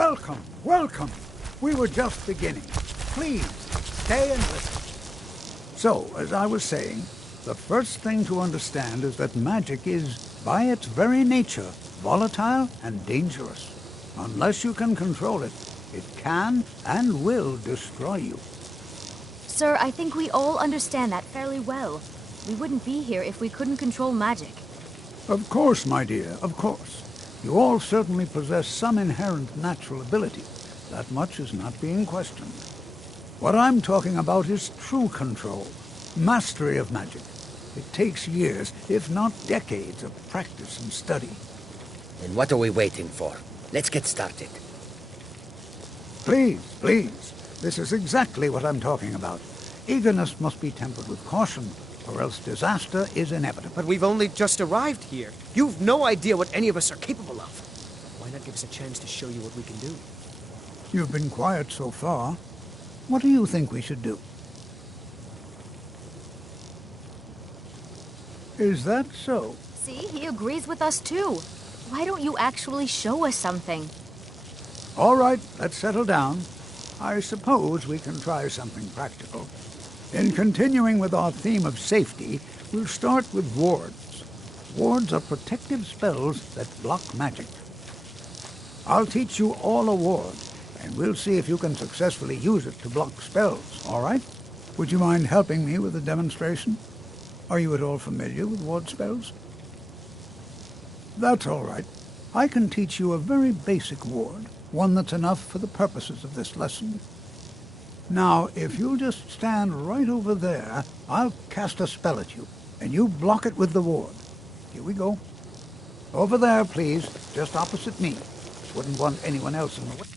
Welcome, welcome. We were just beginning. Please, stay and listen. So, as I was saying, the first thing to understand is that magic is, by its very nature, volatile and dangerous. Unless you can control it, it can and will destroy you. Sir, I think we all understand that fairly well. We wouldn't be here if we couldn't control magic. Of course, my dear, of course. You all certainly possess some inherent natural ability. That much is not being questioned. What I'm talking about is true control, mastery of magic. It takes years, if not decades, of practice and study. And what are we waiting for? Let's get started. Please, please. This is exactly what I'm talking about. Eagerness must be tempered with caution, or else disaster is inevitable. But we've only just arrived here. You've no idea what any of us are capable of. Why not give us a chance to show you what we can do? You've been quiet so far. What do you think we should do? Is that so? See, he agrees with us too. Why don't you actually show us something? All right, let's settle down. I suppose we can try something practical. In continuing with our theme of safety, we'll start with wards. Wards are protective spells that block magic. I'll teach you all a ward, and we'll see if you can successfully use it to block spells, all right? Would you mind helping me with the demonstration? Are you at all familiar with ward spells? That's all right. I can teach you a very basic ward, one that's enough for the purposes of this lesson. Now, if you'll just stand right over there, I'll cast a spell at you, and you block it with the ward. Here we go. Over there, please, just opposite me. Wouldn't want anyone else in the way.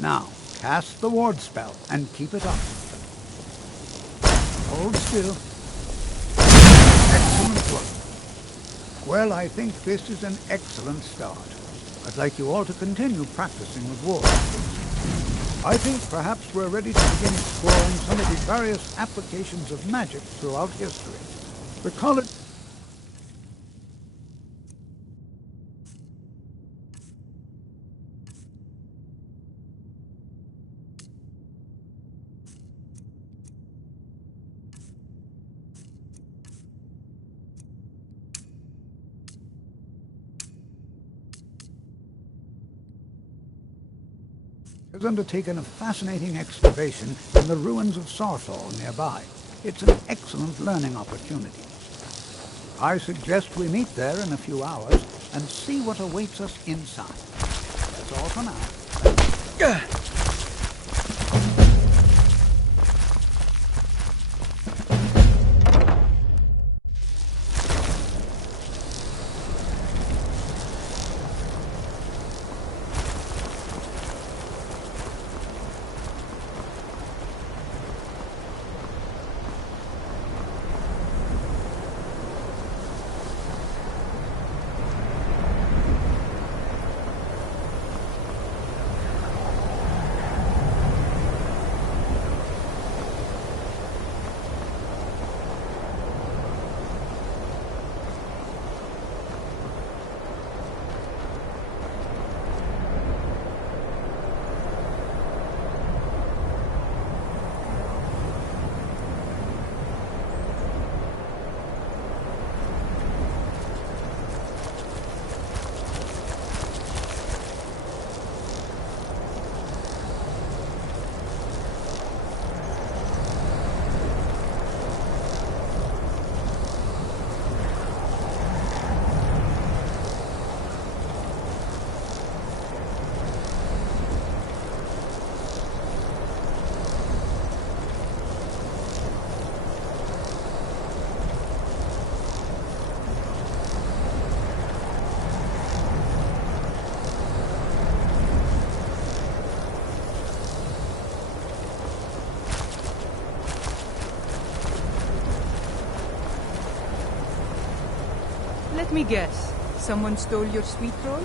Now, cast the ward spell and keep it up. Hold still. Excellent work. Well, I think this is an excellent start. I'd like you all to continue practicing with wards. I think perhaps we're ready to begin exploring some of the various applications of magic throughout history. The college... has undertaken a fascinating excavation in the ruins of Sarthal nearby. It's an excellent learning opportunity. I suggest we meet there in a few hours and see what awaits us inside. That's all for now. Let me guess. Someone stole your sweet roll?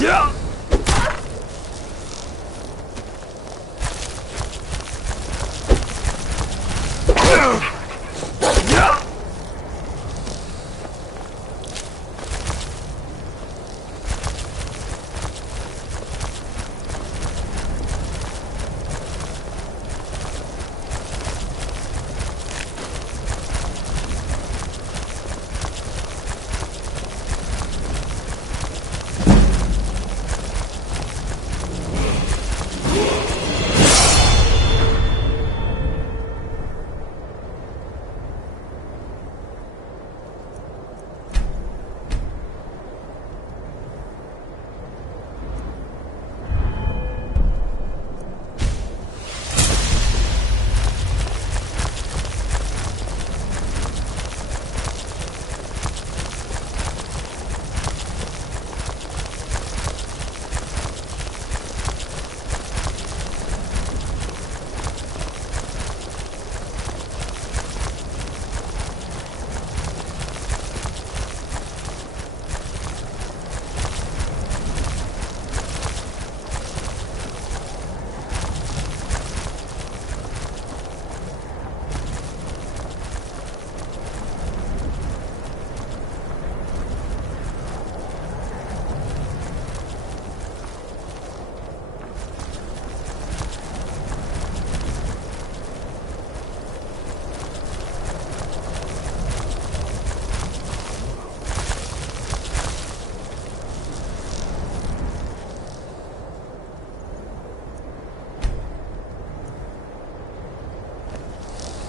Yeah!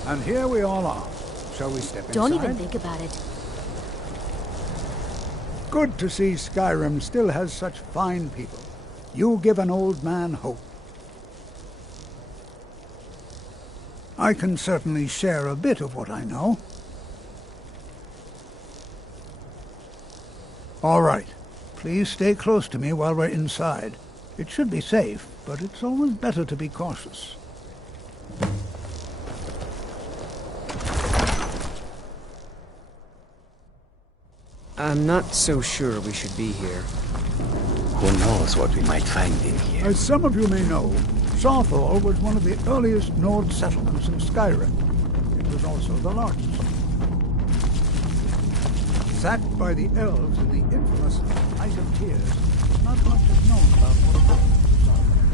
And here we all are. Shall we step inside? Don't even think about it. Good to see Skyrim still has such fine people. You give an old man hope. I can certainly share a bit of what I know. All right. Please stay close to me while we're inside. It should be safe, but it's always better to be cautious. I'm not so sure we should be here. Who knows what we might find in here? As some of you may know, Sawthor was one of the earliest Nord settlements in Skyrim. It was also the largest. Sacked by the elves in the infamous Night of Tears, not much is known about what happened to Sawthor.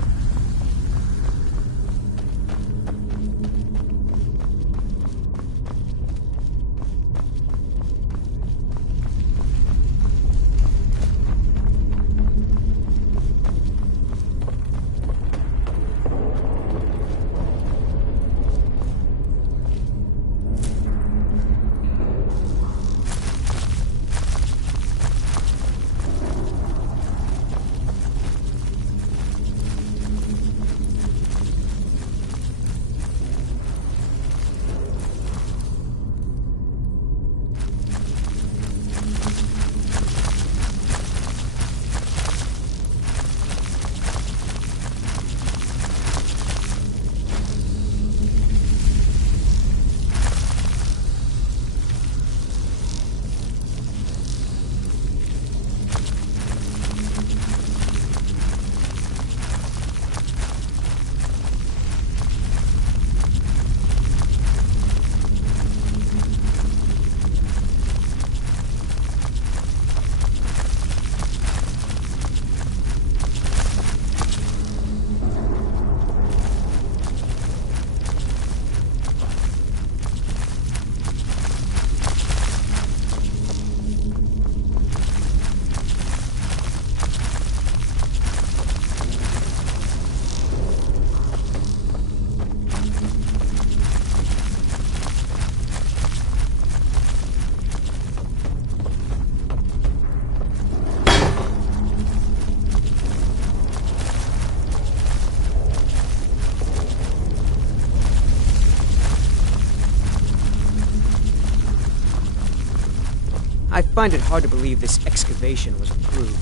I find it hard to believe this excavation was approved.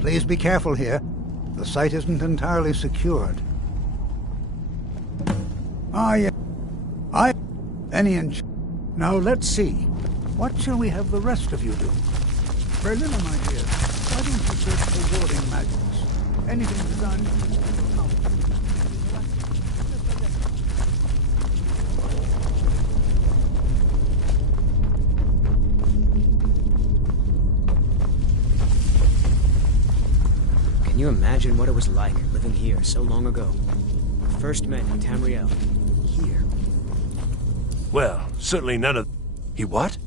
Please be careful here. The site isn't entirely secured. Yeah. Any inch. Now let's see. What shall we have the rest of you do? Berliner, my dear, why don't you search for warding magics? Anything designed to help. Can you imagine what it was like living here so long ago? First met in Tamriel. Here. Well, certainly none of... He what?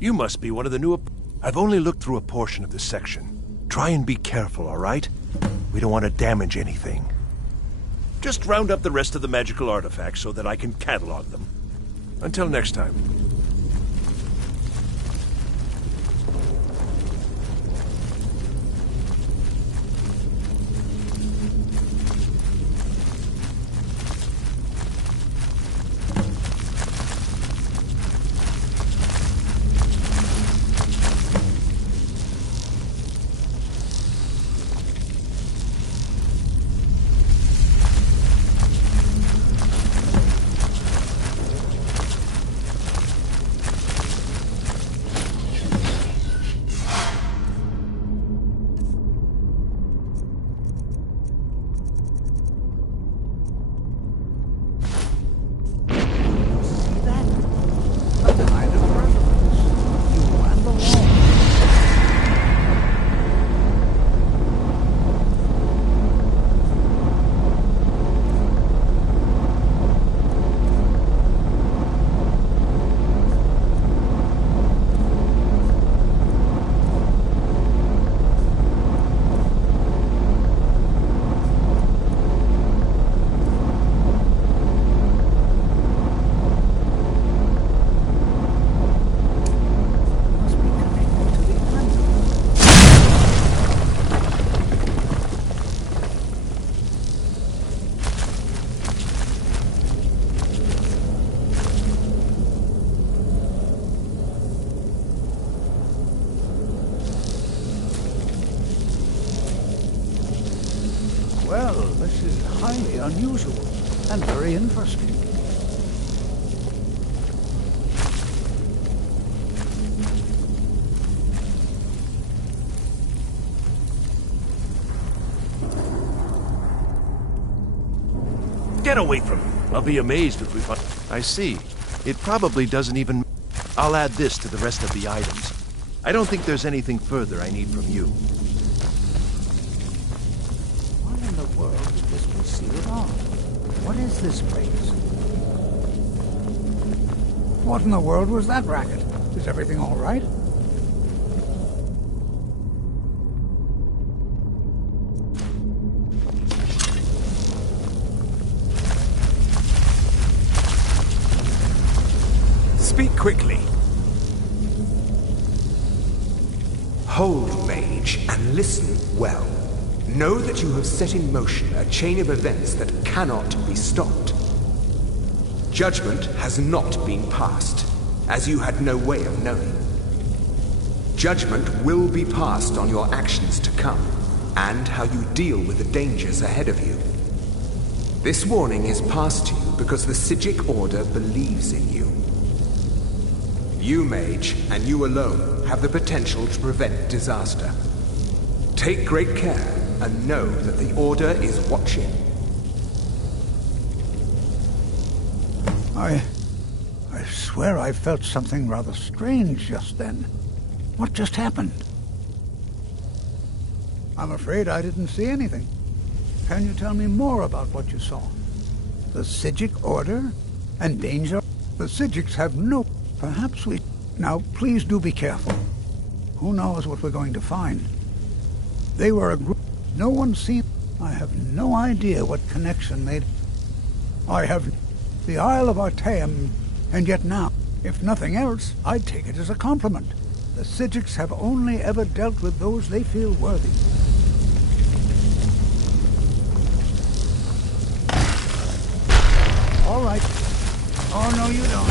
You must be one of the new... I've only looked through a portion of this section. Try and be careful, all right? We don't want to damage anything. Just round up the rest of the magical artifacts so that I can catalog them. Until next time. Well, this is highly unusual and very interesting. Get away from me. I'll be amazed if we find... I see. It probably doesn't even... I'll add this to the rest of the items. I don't think there's anything further I need from you. Why in the world did this be sealed off? What is this place? What in the world was that racket? Is everything all right? Speak quickly. Hold, mage, and listen well. Know that you have set in motion a chain of events that cannot be stopped. Judgment has not been passed, as you had no way of knowing. Judgment will be passed on your actions to come, and how you deal with the dangers ahead of you. This warning is passed to you because the Psijic Order believes in you. You, mage, and you alone, have the potential to prevent disaster. Take great care, and know that the Order is watching. I swear I felt something rather strange just then. What just happened? I'm afraid I didn't see anything. Can you tell me more about what you saw? The Psijic Order? And danger? The Psijics have no... Perhaps we... Now, please do be careful. Who knows what we're going to find? They were a group... No one seen... I have no idea what connection they'd... I have... The Isle of Artaeum, and yet now, if nothing else, I'd take it as a compliment. The Psijics have only ever dealt with those they feel worthy. All right. Oh, no, you don't.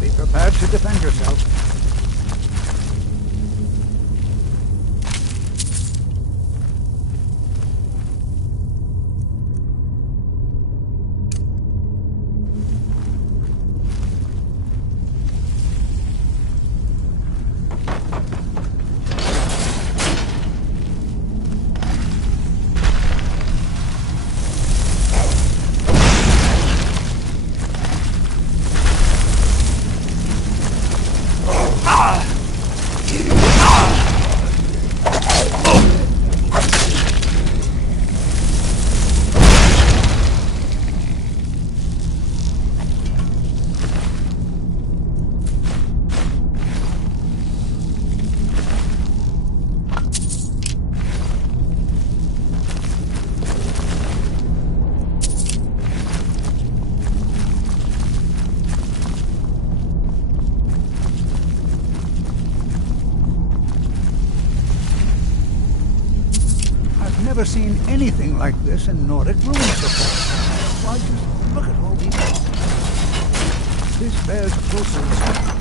Be prepared to defend yourself. Never seen anything like this in Nordic ruins before. Why, just look at all these. This bears closer inspection.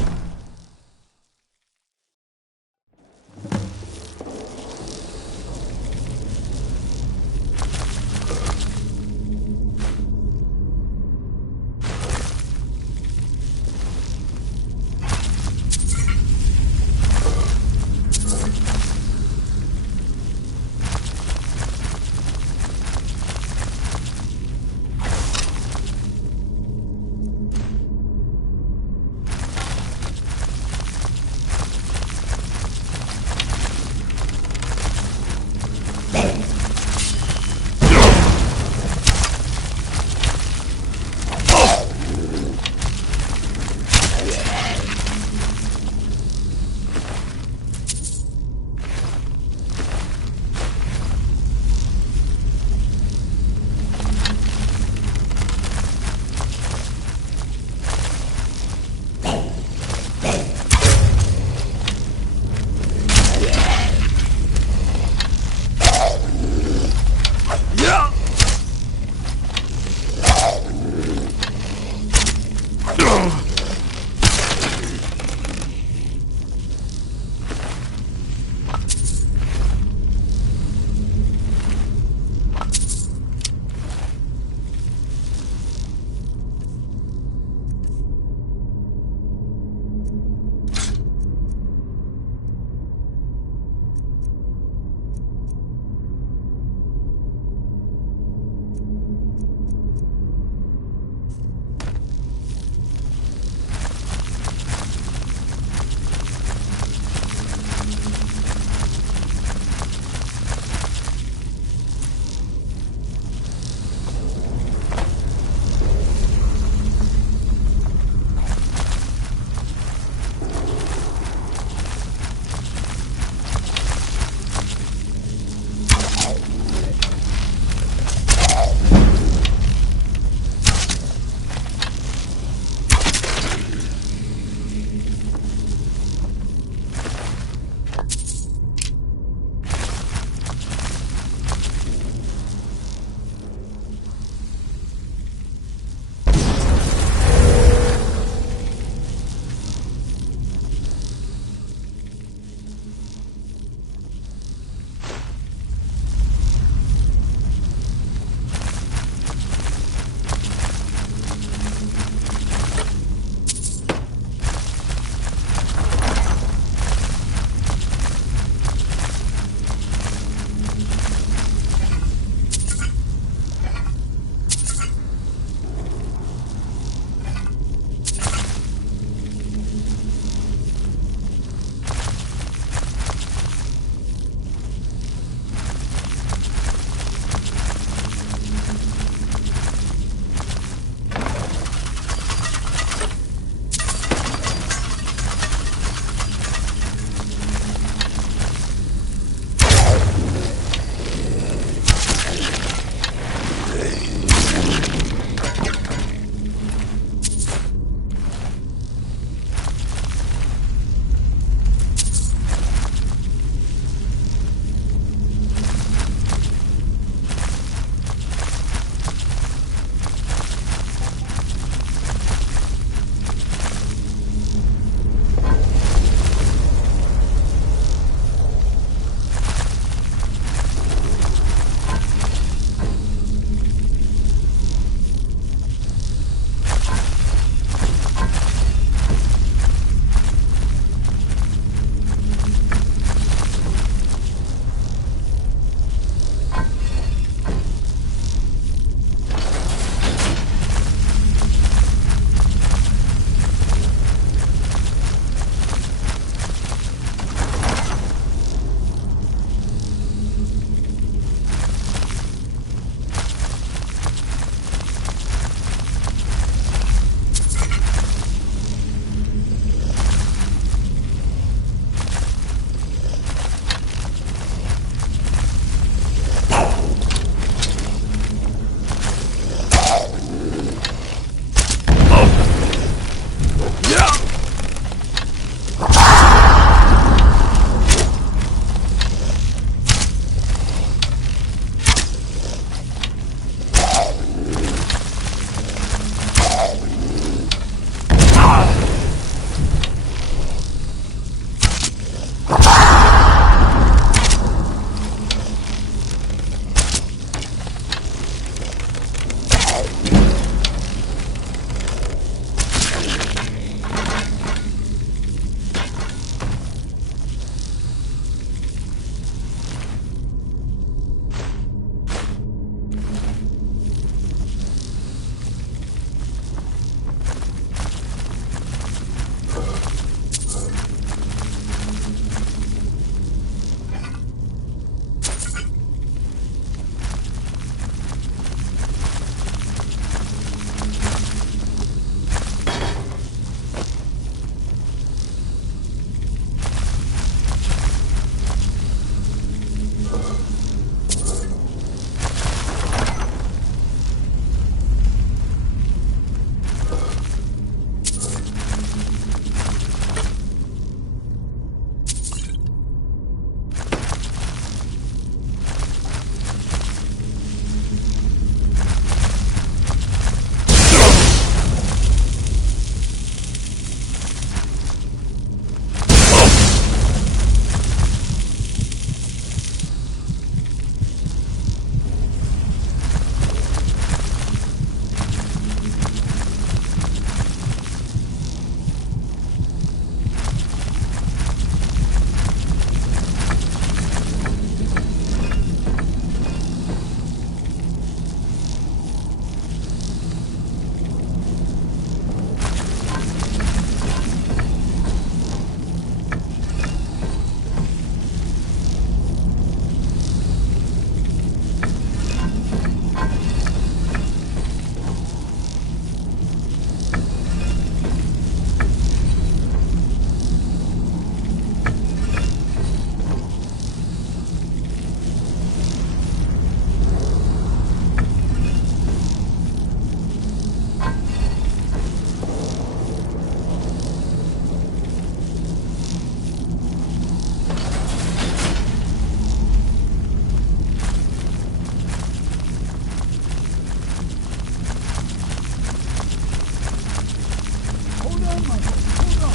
Hold on.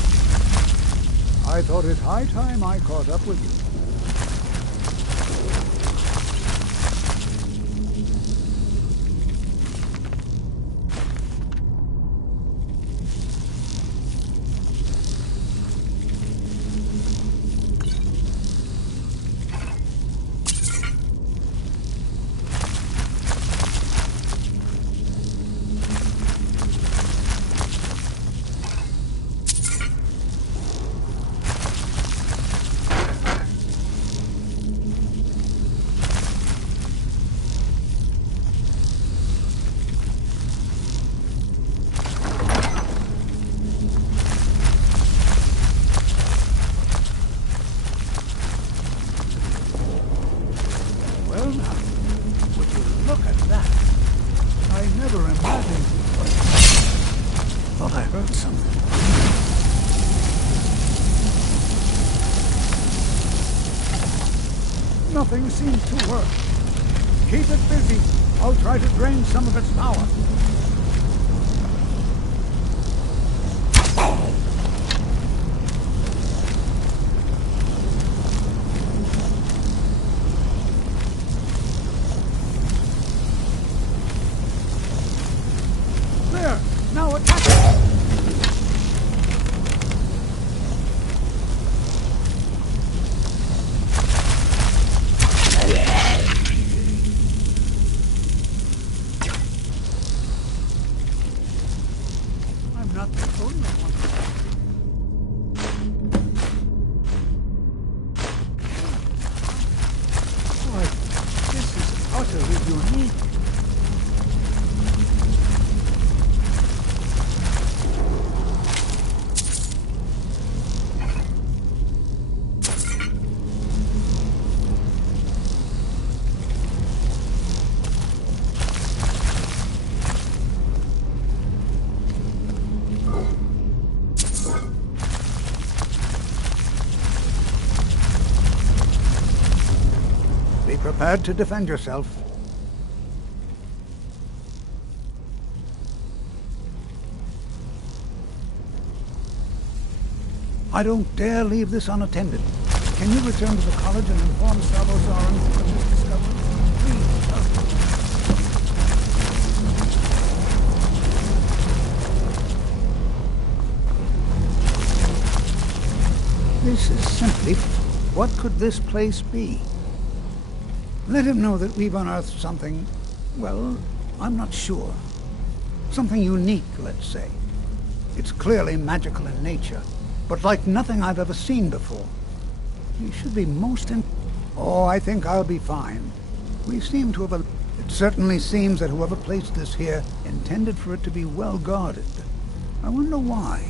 I thought it high time I caught up with you. Well now, would you look at that? I never imagined. Thought I heard something. Nothing seems to work. Keep it busy. I'll try to drain some of its power. There! Now attack it! I'm not the only one. Boy, this is utterly unique. Be prepared to defend yourself. I don't dare leave this unattended. Can you return to the college and inform Sabo Soren of this discovery? Please, This is simply... What could this place be? Let him know that we've unearthed something, well, I'm not sure. Something unique, let's say. It's clearly magical in nature, but like nothing I've ever seen before. He should be Oh, I think I'll be fine. We seem to have... It certainly seems that whoever placed this here intended for it to be well guarded. I wonder why.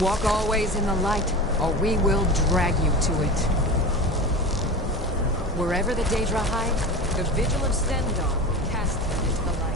Walk always in the light, or we will drag you to it. Wherever the Daedra hide, the Vigil of Stendarr will cast them into the light.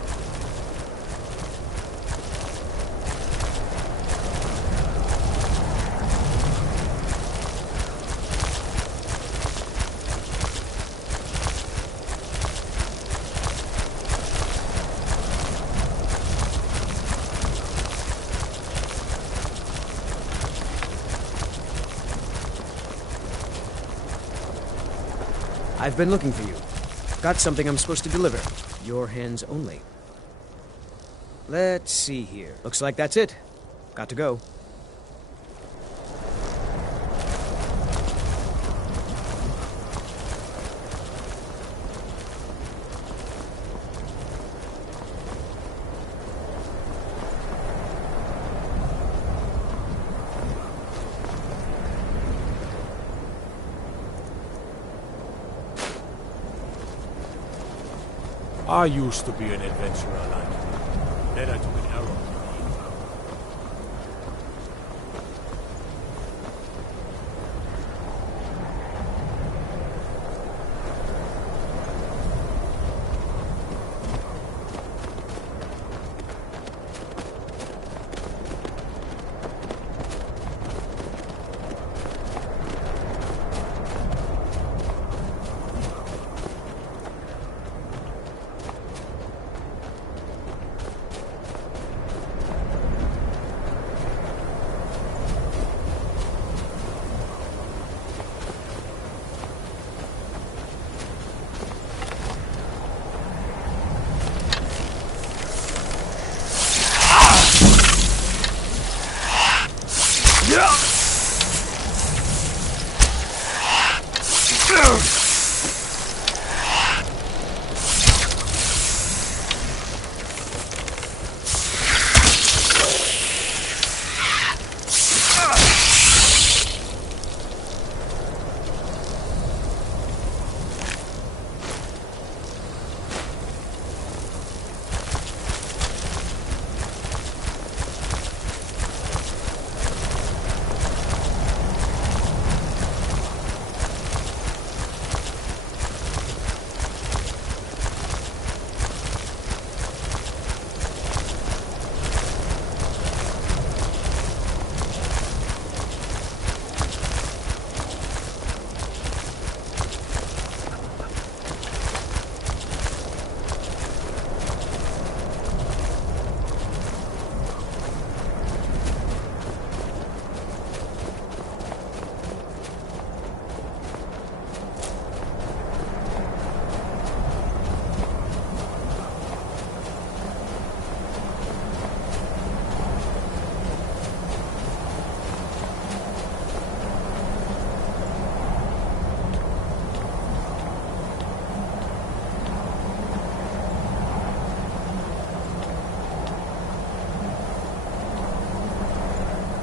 I've been looking for you. Got something I'm supposed to deliver. Your hands only. Let's see here. Looks like that's it. Got to go. I used to be an adventurer like you. Then I took an arrow.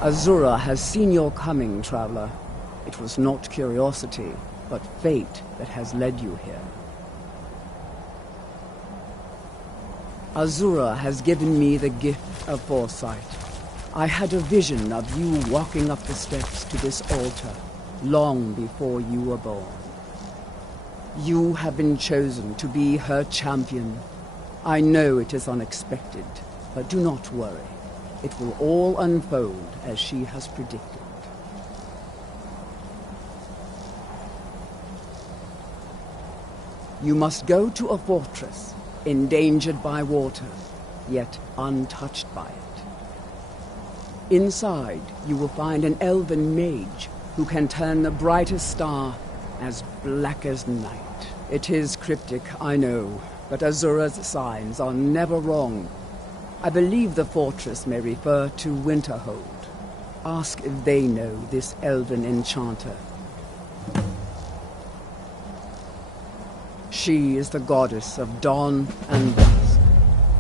Azura has seen your coming, traveler. It was not curiosity, but fate that has led you here. Azura has given me the gift of foresight. I had a vision of you walking up the steps to this altar, long before you were born. You have been chosen to be her champion. I know it is unexpected, but do not worry. It will all unfold as she has predicted. You must go to a fortress, endangered by water, yet untouched by it. Inside, you will find an elven mage who can turn the brightest star as black as night. It is cryptic, I know, but Azura's signs are never wrong. I believe the fortress may refer to Winterhold. Ask if they know this elven enchanter. She is the goddess of dawn and dusk.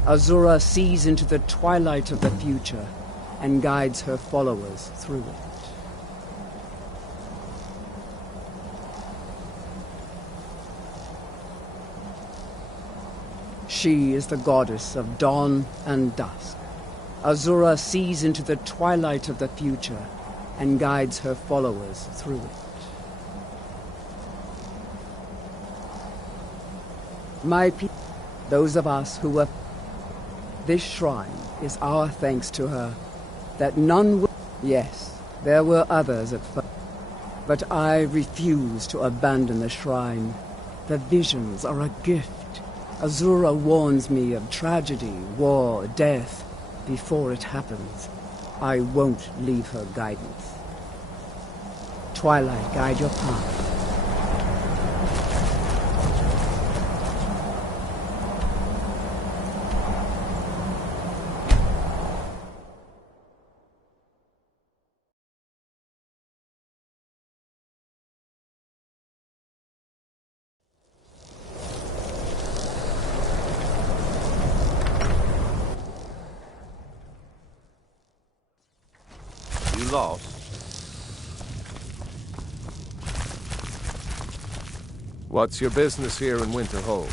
Azura sees into the twilight of the future and guides her followers through it. She is the goddess of dawn and dusk. Azura sees into the twilight of the future and guides her followers through it. My people, those of us who were... This shrine is our thanks to her, that none would... Yes, there were others at first, but I refuse to abandon the shrine. The visions are a gift. Azura warns me of tragedy, war, death. Before it happens, I won't leave her guidance. Twilight, guide your path. You lost. What's your business here in Winterhold?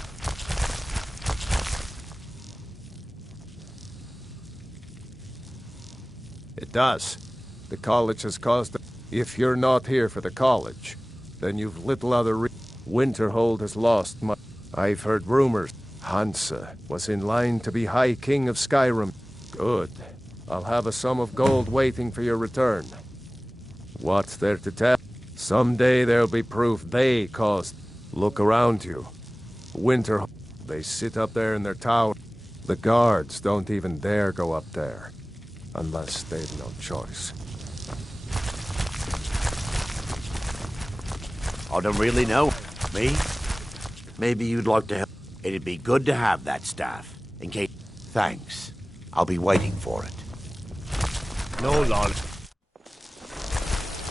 It does. The college has caused... If you're not here for the college, then you've little other Winterhold has lost much. I've heard rumors. Hansa was in line to be High King of Skyrim. Good. I'll have a sum of gold waiting for your return. What's there to tell? Someday there'll be proof they caused. Look around you. Winterhold. They sit up there in their tower. The guards don't even dare go up there. Unless they've no choice. I don't really know. Me? Maybe you'd like to help. It'd be good to have that staff. In case... Thanks. I'll be waiting for it. No, lol.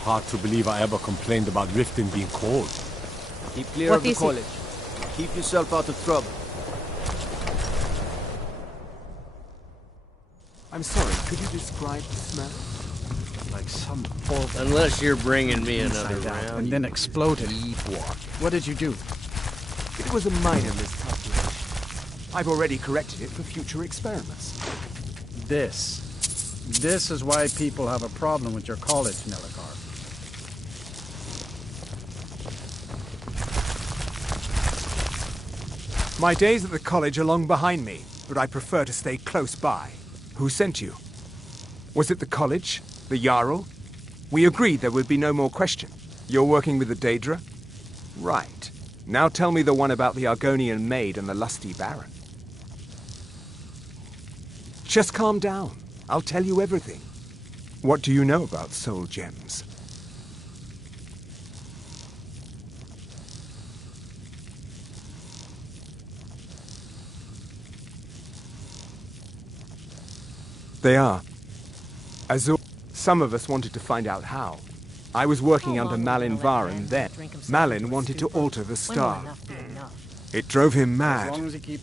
Hard to believe I ever complained about Riften being cold. Keep clear of the college. Keep yourself out of trouble. I'm sorry, could you describe the smell? Like some bolt. Unless you're bringing me another round. And then exploded. What did you do? It was a minor miscalculation. I've already corrected it for future experiments. This is why people have a problem with your college, Neligar. My days at the college are long behind me, but I prefer to stay close by. Who sent you? Was it the college? The Jarl? We agreed there would be no more question. You're working with the Daedra? Right. Now tell me the one about the Argonian maid and the lusty baron. Just calm down. I'll tell you everything. What do you know about soul gems? They are. Azur. Some of us wanted to find out how. I was working under Malin Varen then. Malin wanted to alter the star. It drove him mad.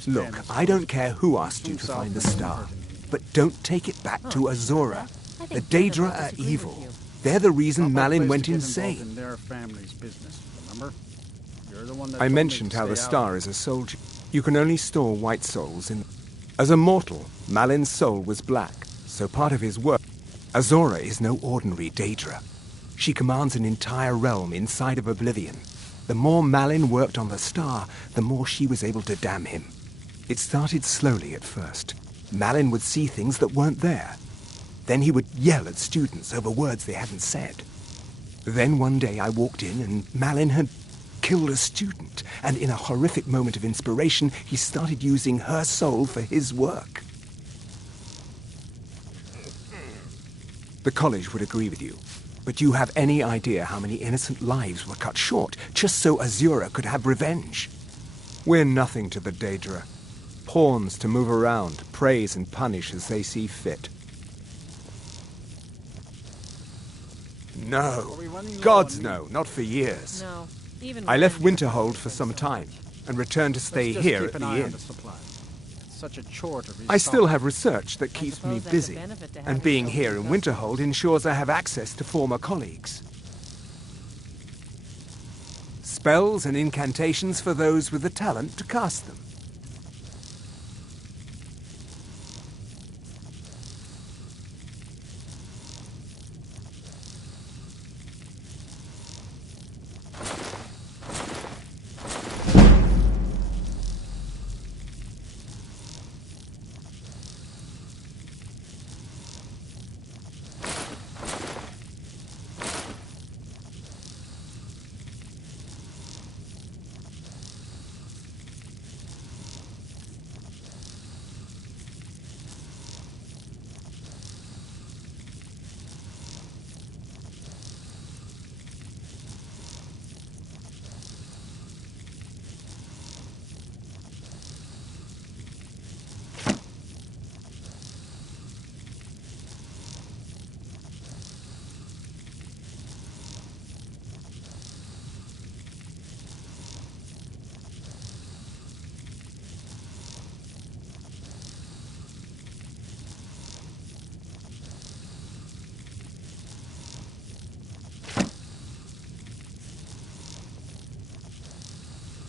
Look, I don't care who asked you to find the star, but don't take it back to Azura. The Daedra are evil. They're the reason Malin went insane. I mentioned how the star is a soul gem. You can only store white souls in... As a mortal, Malin's soul was black, so part of his work... Azura is no ordinary Daedra. She commands an entire realm inside of Oblivion. The more Malin worked on the star, the more she was able to damn him. It started slowly at first. Malin would see things that weren't there. Then he would yell at students over words they hadn't said. Then one day I walked in and Malin had killed a student, and in a horrific moment of inspiration, he started using her soul for his work. The college would agree with you, but do you have any idea how many innocent lives were cut short just so Azura could have revenge? We're nothing to the Daedra. Pawns to move around, praise and punish as they see fit. No. Gods no, not for years. No. Even I left Winterhold for some time and returned to stay here at the inn. Such a chore to I still have research that keeps me busy, and being here in Winterhold ensures I have access to former colleagues. Spells and incantations for those with the talent to cast them.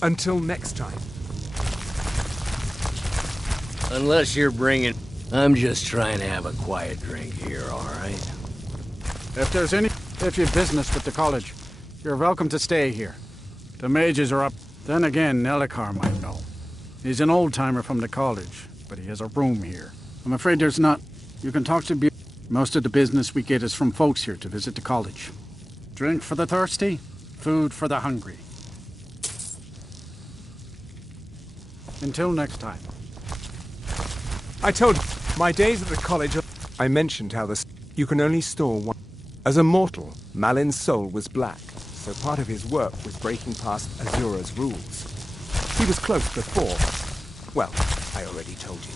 Until next time. Unless you're bringing... I'm just trying to have a quiet drink here, all right? If you've business with the college, you're welcome to stay here. The mages are up. Then again, Nelikar might know. He's an old-timer from the college, but he has a room here. I'm afraid there's not. You can talk to most of the business we get is from folks here to visit the college. Drink for the thirsty, food for the hungry. Until next time. I told you, my days at the college... I mentioned how you can only store one. As a mortal, Malin's soul was black, so part of his work was breaking past Azura's rules. He was close before. Well, I already told you.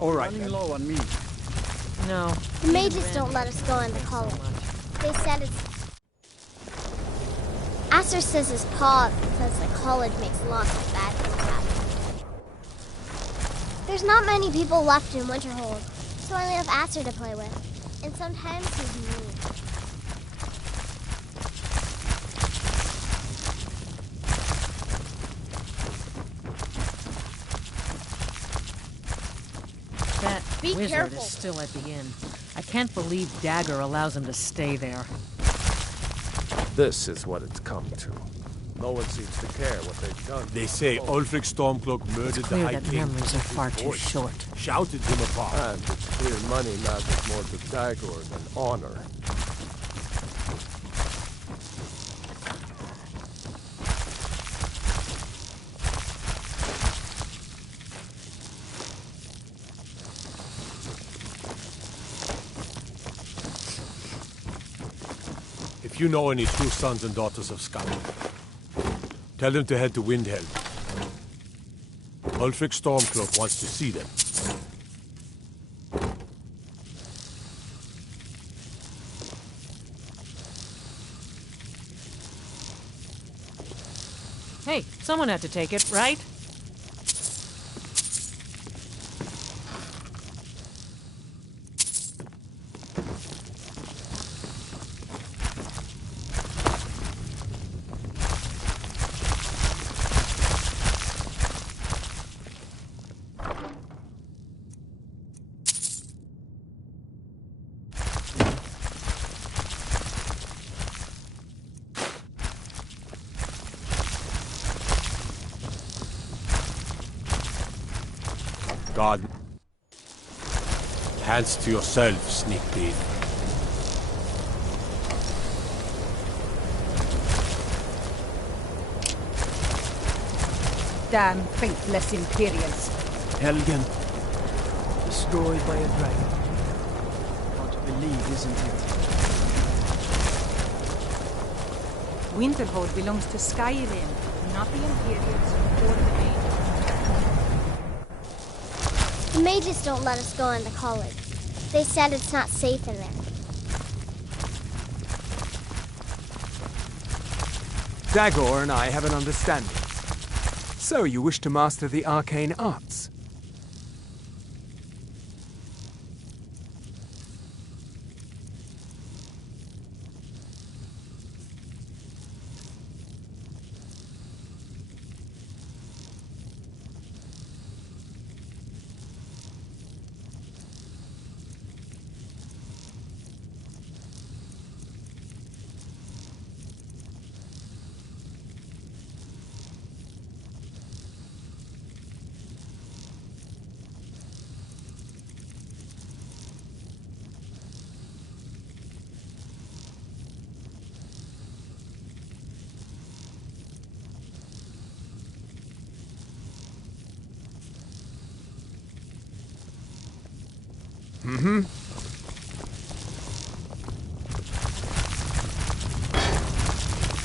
All right. Running low on me. No. The mages don't let us go into college. They said it's... Aster says his paw says the college makes lots of bad things happen. There's not many people left in Winterhold, so I only have Aster to play with. And sometimes he's mean. That Be wizard careful. is still at the inn. I can't believe Dagger allows him to stay there. This is what it's come to. No one seems to care what they've done. They say Ulfric Stormcloak murdered the High That King. memories are far too short. Shouted him apart. And it's clear money matters more to Dagor than honor. If you know any true sons and daughters of Skyrim, tell them to head to Windhelm. Ulfric Stormcloak wants to see them. Hey, someone had to take it, right? God. Hands to yourself, sneak thief. Damn faithless Imperials. Helgen. Destroyed by a dragon. Hard to believe, isn't it? Winterhold belongs to Skyrim, not the Imperials or the Mages. The mages don't let us go into college. They said it's not safe in there. Dagor and I have an understanding. So you wish to master the arcane arts? Mm-hmm.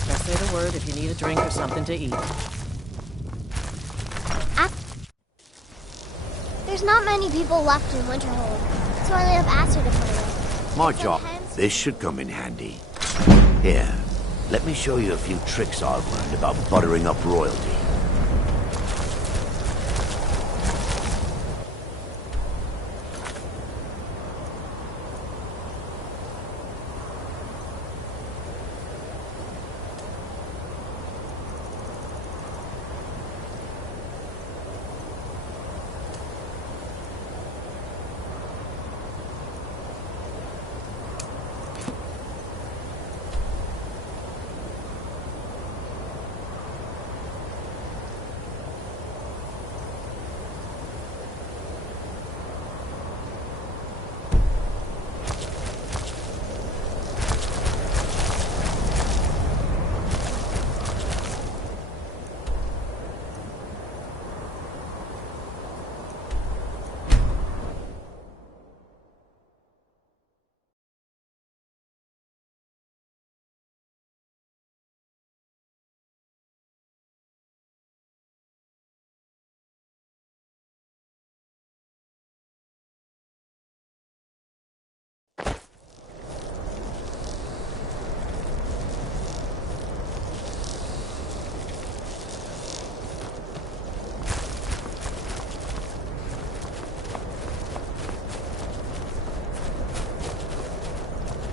Just say the word if you need a drink or something to eat. There's not many people left in Winterhold, so I only have Aster to play with. My job. This should come in handy. Here, let me show you a few tricks I've learned about buttering up royalty.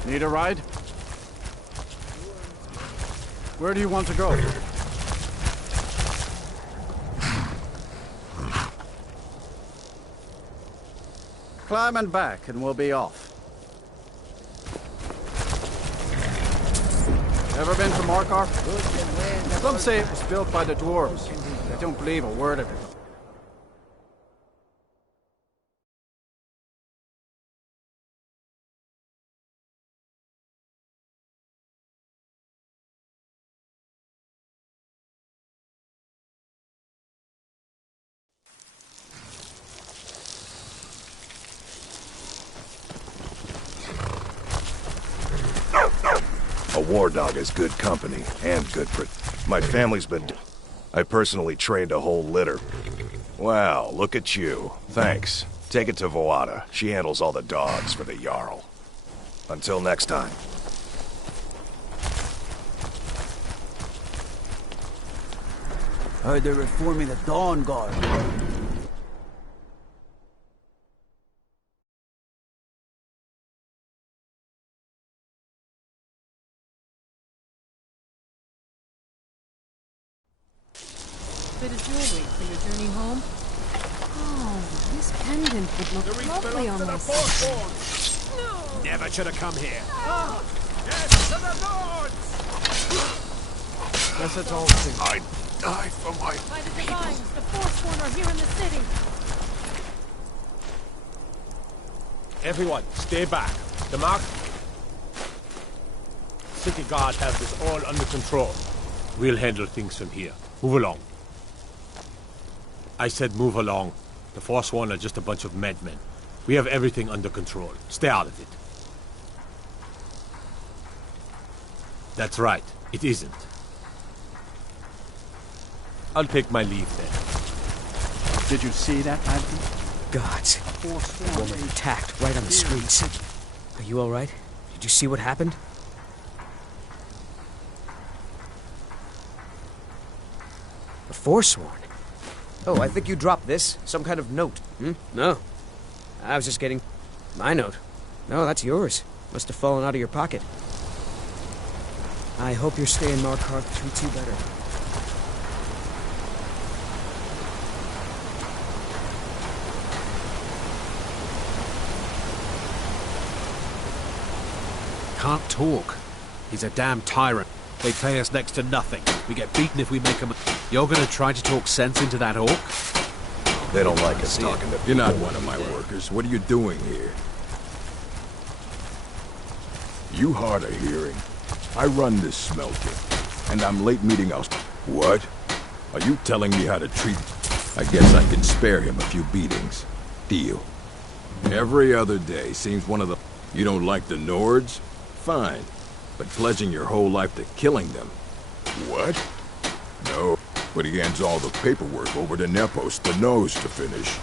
Need a ride? Where do you want to go? Climb and back, and we'll be off. Ever been to Markarth? Some say it was built by the dwarves. I don't believe a word of it. A war dog is good company, and good for... My family's been... I personally trained a whole litter. Wow, look at you. Thanks. Take it to Voada. She handles all the dogs for the Jarl. Until next time. Heard they're reforming the Dawn Guard. Bit of jewelry for your journey home. Oh, this pendant would look lovely on my son. Never should have come here. Yes, to the lords! Guess it's all clear. I die for my By the divines, the Forsworn are here in the city. Everyone, stay back. The mark... City Guard has this all under control. We'll handle things from here. Move along. I said move along. The Forsworn are just a bunch of madmen. We have everything under control. Stay out of it. That's right. It isn't. I'll take my leave then. Did you see that, Anthony? Gods. A woman attacked right on the streets. Are you all right? Did you see what happened? A Forsworn? Oh, I think you dropped this. Some kind of note. No. I was just getting... my note. No, that's yours. Must have fallen out of your pocket. I hope your stay in Markarth treats you better. Can't talk. He's a damn tyrant. They pay us next to nothing. We get beaten if we make them... You're gonna try to talk sense into that orc? They don't like us talking to people. You're not one of my workers. What are you doing here? You hard of hearing. I run this smelter, and I'm late meeting us. What? Are you telling me how to treat... I guess I can spare him a few beatings. Deal. Every other day seems one of the... You don't like the Nords? Fine. But pledging your whole life to killing them. What? No, but he hands all the paperwork over to Nepos, the nose, to finish.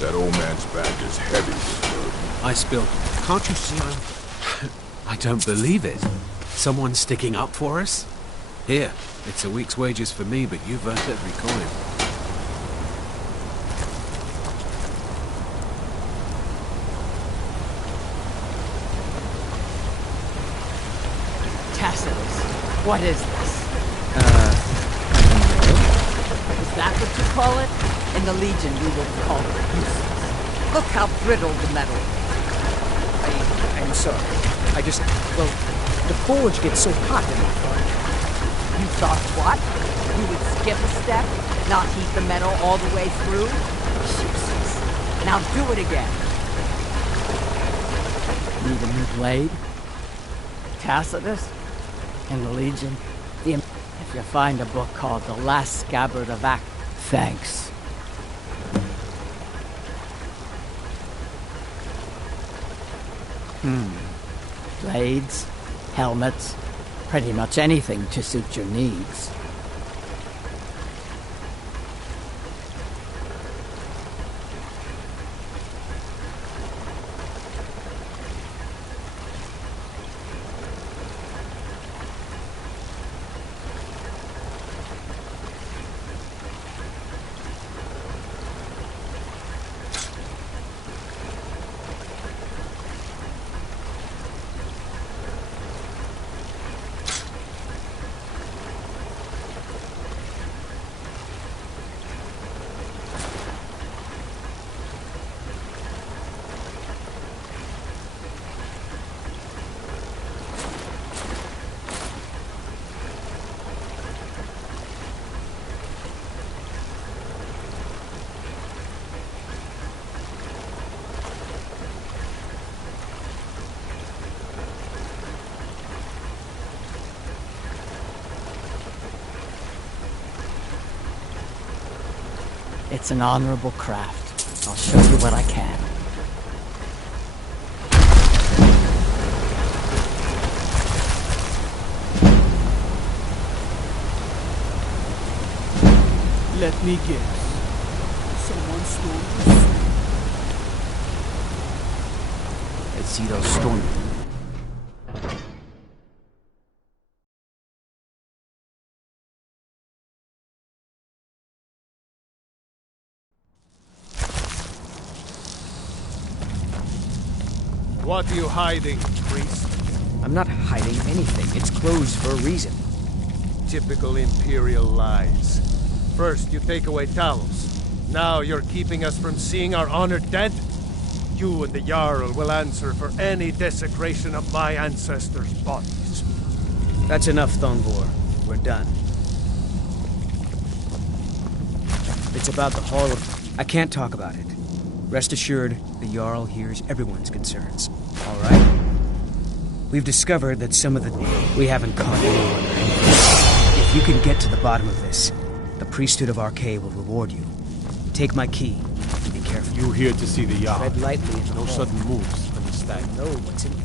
That old man's back is heavy with burden. I spilled. Can't you see I'm... I don't believe it. Someone's sticking up for us? Here, it's a week's wages for me, but you've earned every coin. Tacitus, what is this? Is that what you call it? In the Legion, we will call it useless. Look how brittle the metal is. I'm sorry. I just... well, the forge gets so hot in my fire. You thought what? You would skip a step? Not heat the metal all the way through? Jesus. Now do it again. Need a new blade? Tacitus? In the Legion? If you find a book called The Last Scabbard of Act, thanks. Blades, helmets, pretty much anything to suit your needs. It's an honorable craft. I'll show you what I can. Let me guess. Someone stole this. Let's see those stolen. What are you hiding, priest? I'm not hiding anything. It's closed for a reason. Typical Imperial lies. First, you take away Talos. Now you're keeping us from seeing our honored dead? You and the Jarl will answer for any desecration of my ancestors' bodies. That's enough, Thongvor. We're done. It's about the Hall of... I can't talk about it. Rest assured, the Jarl hears everyone's concerns. All right? We've discovered that some of the... We haven't caught anyone or anything. If you can get to the bottom of this, the priesthood of Arcade will reward you. Take my key. Be careful. You're here to see the Jarl. Tread lightly in the No hall. sudden moves, understand? I know what's in here.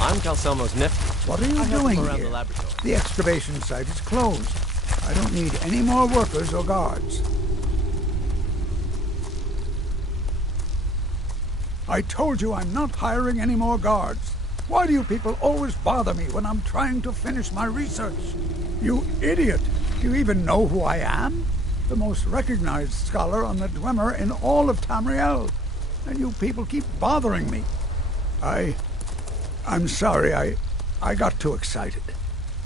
I'm Calcelmo's nephew. What are you I help doing him around here? the laboratory. The excavation site is closed. I don't need any more workers or guards. I told you I'm not hiring any more guards. Why do you people always bother me when I'm trying to finish my research? You idiot! Do you even know who I am? The most recognized scholar on the Dwemer in all of Tamriel. And you people keep bothering me. I'm sorry, I got too excited.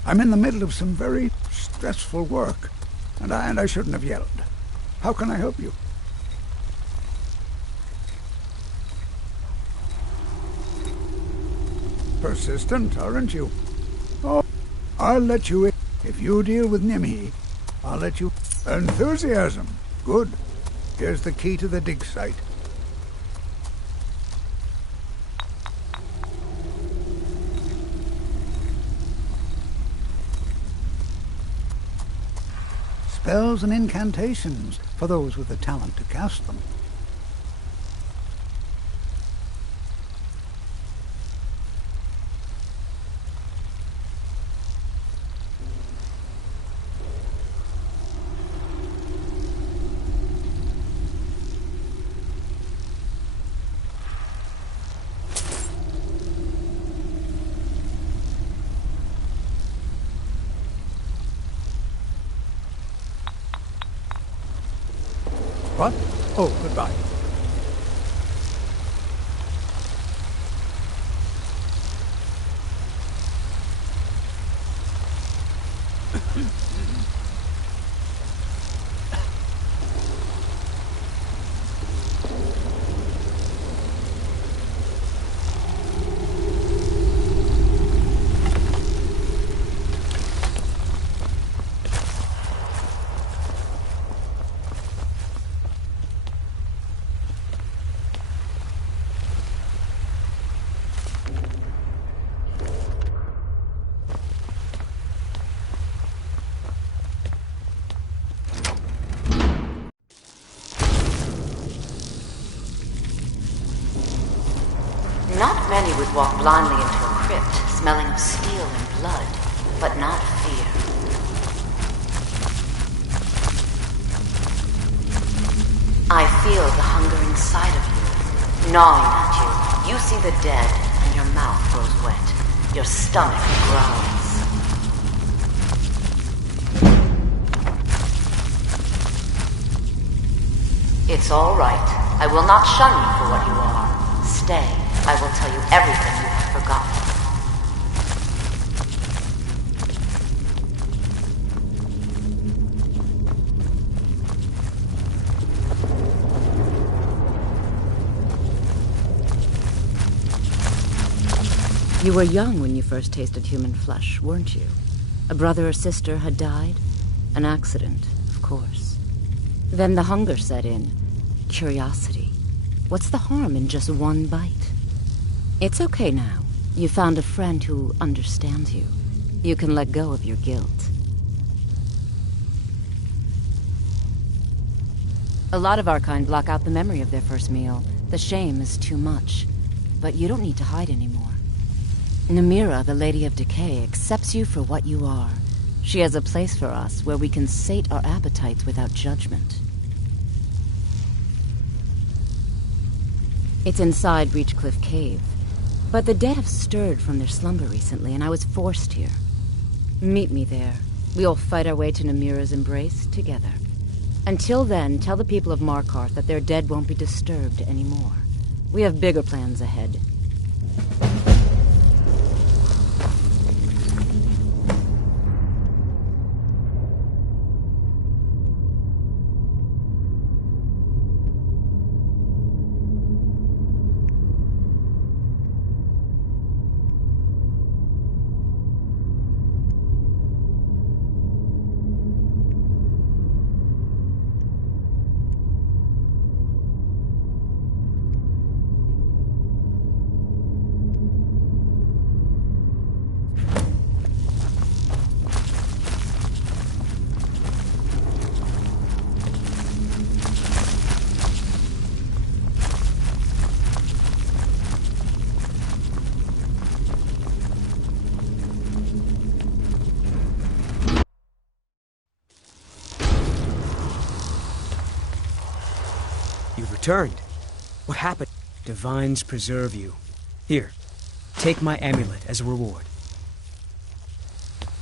I'm in the middle of some very stressful work, and I shouldn't have yelled. How can I help you? Persistent, aren't you? Oh, I'll let you in. If you deal with Nimhi, I'll let you... Enthusiasm. Good. Here's the key to the dig site. Spells and incantations for those with the talent to cast them. What? Oh, goodbye. Not many would walk blindly into a crypt, smelling of steel and blood, but not fear. I feel the hunger inside of you, gnawing at you. You see the dead, and your mouth grows wet. Your stomach growls. It's all right. I will not shun you for what you are. Stay. I will tell you everything you have forgotten. You were young when you first tasted human flesh, weren't you? A brother or sister had died? An accident, of course. Then the hunger set in. Curiosity. What's the harm in just one bite? It's okay now. You found a friend who understands you. You can let go of your guilt. A lot of our kind block out the memory of their first meal. The shame is too much. But you don't need to hide anymore. Namira, the Lady of Decay, accepts you for what you are. She has a place for us where we can sate our appetites without judgment. It's inside Reachcliff Cave. But the dead have stirred from their slumber recently, and I was forced here. Meet me there. We'll fight our way to Namira's embrace together. Until then, tell the people of Markarth that their dead won't be disturbed anymore. We have bigger plans ahead. You've returned. What happened? Divines preserve you. Here, take my amulet as a reward.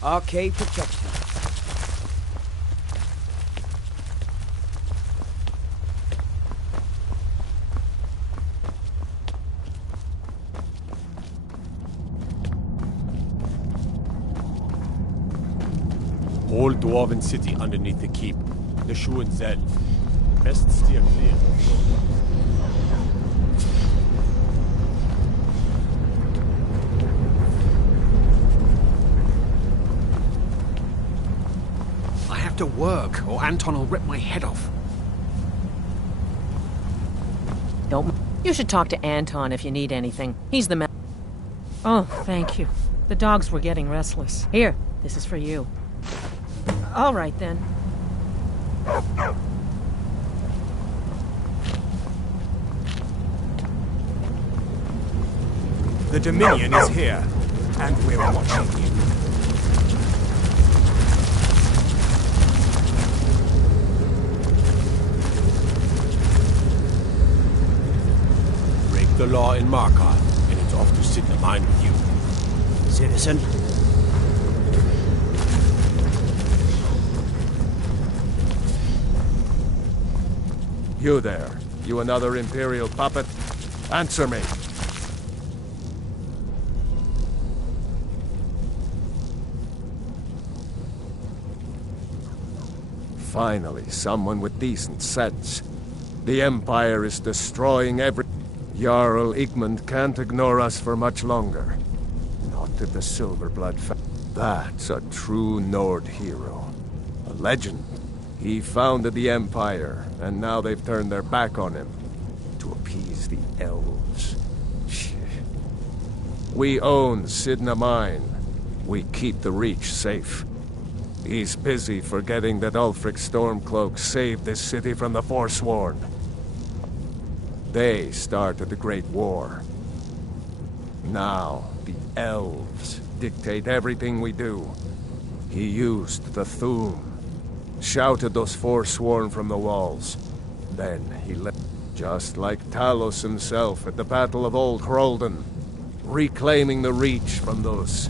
Arcade protection. Whole Dwarven city underneath the keep. The Schuhen Zell. Best steer clear. I have to work, or Anton will rip my head off. Don't. You should talk to Anton if you need anything. He's the man. Oh, thank you. The dogs were getting restless. Here, this is for you. All right, then. The Dominion is here, and we're watching you. Break the law in Markarth, and it's off to sit in the mine with you. Citizen. You there. You another Imperial puppet? Answer me. Finally, someone with decent sense. The Empire is destroying every... Jarl Igmund can't ignore us for much longer. Not if the Silverblood That's a true Nord hero. A legend. He founded the Empire, and now they've turned their back on him. To appease the elves. We own Sidna Mine. We keep the Reach safe. He's busy forgetting that Ulfric Stormcloak saved this city from the Forsworn. They started the Great War. Now, the elves dictate everything we do. He used the Thu'um, shouted those Forsworn from the walls. Then he left, just like Talos himself at the Battle of Old Hroldan, reclaiming the Reach from those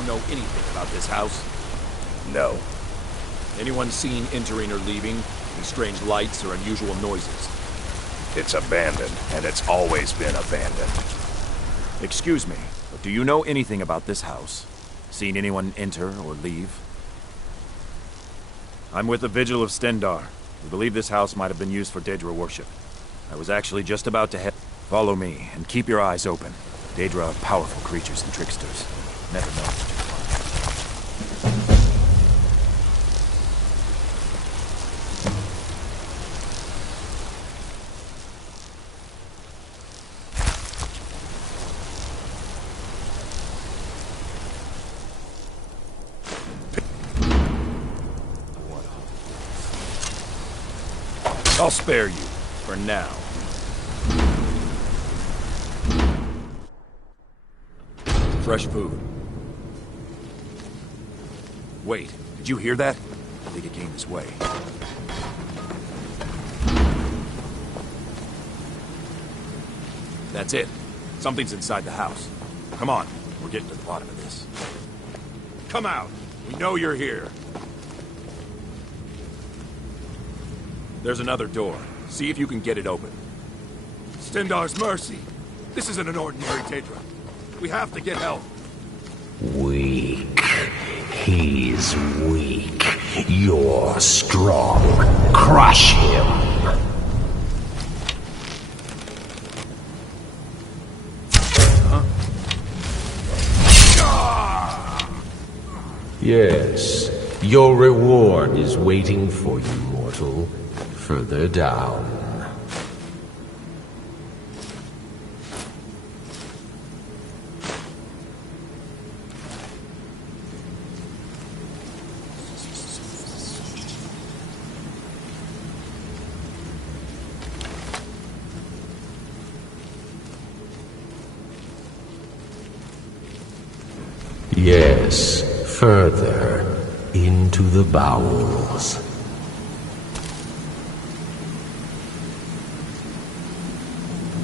don't know anything about this house? No. Anyone seen entering or leaving? Any strange lights or unusual noises? It's abandoned, and it's always been abandoned. Excuse me, but do you know anything about this house? Seen anyone enter or leave? I'm with the Vigil of Stendar. We believe this house might have been used for Daedra worship. I was actually just about to head... Follow me, and keep your eyes open. Daedra are powerful creatures and tricksters. Never know what you'll find. I'll spare you, for now. Fresh food. Wait, did you hear that? I think it came this way. That's it. Something's inside the house. Come on, we're getting to the bottom of this. Come out! We know you're here. There's another door. See if you can get it open. Stendar's mercy! This isn't an ordinary Daedra. We have to get help. Weak. He's weak. You're strong. Crush him. Yes, your reward is waiting for you, mortal. Further down. Yes, further into the bowels.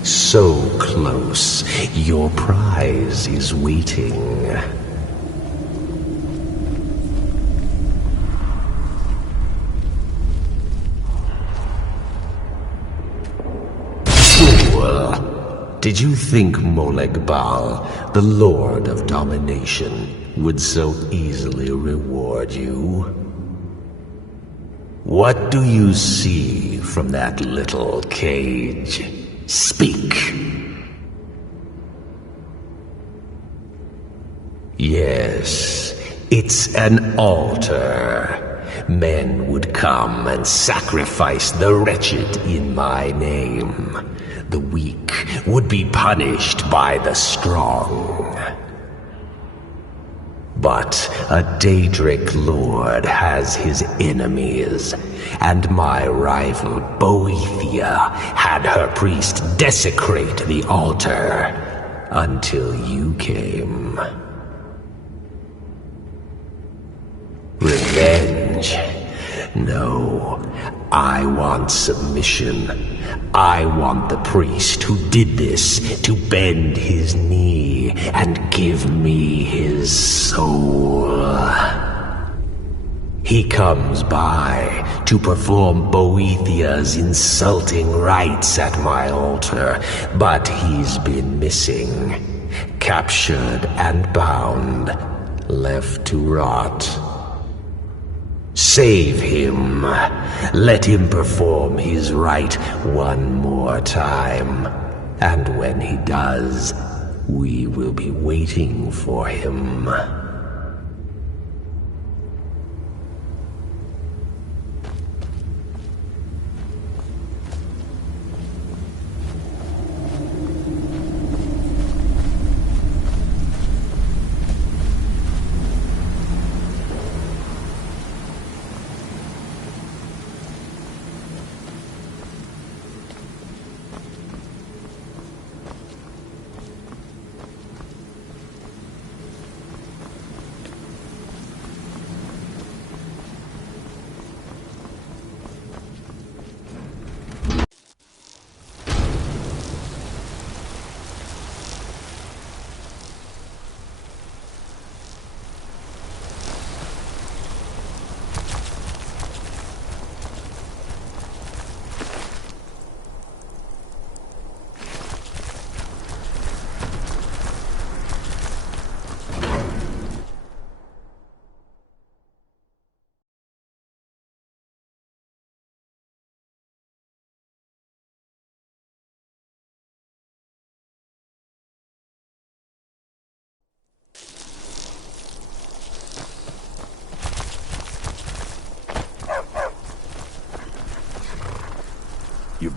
So close, your prize is waiting. Fool! Did you think Molegbal, the Lord of Domination, would so easily reward you? What do you see from that little cage? Speak. Yes, it's an altar. Men would come and sacrifice the wretched in my name. The weak would be punished by the strong. But a Daedric lord has his enemies, and my rival Boethia had her priest desecrate the altar until you came. Revenge? No, I want submission. I want the priest who did this to bend his knee and give me his soul. He comes by to perform Boethia's insulting rites at my altar, but he's been missing, captured and bound, left to rot. Save him. Let him perform his rite one more time. And when he does, we will be waiting for him.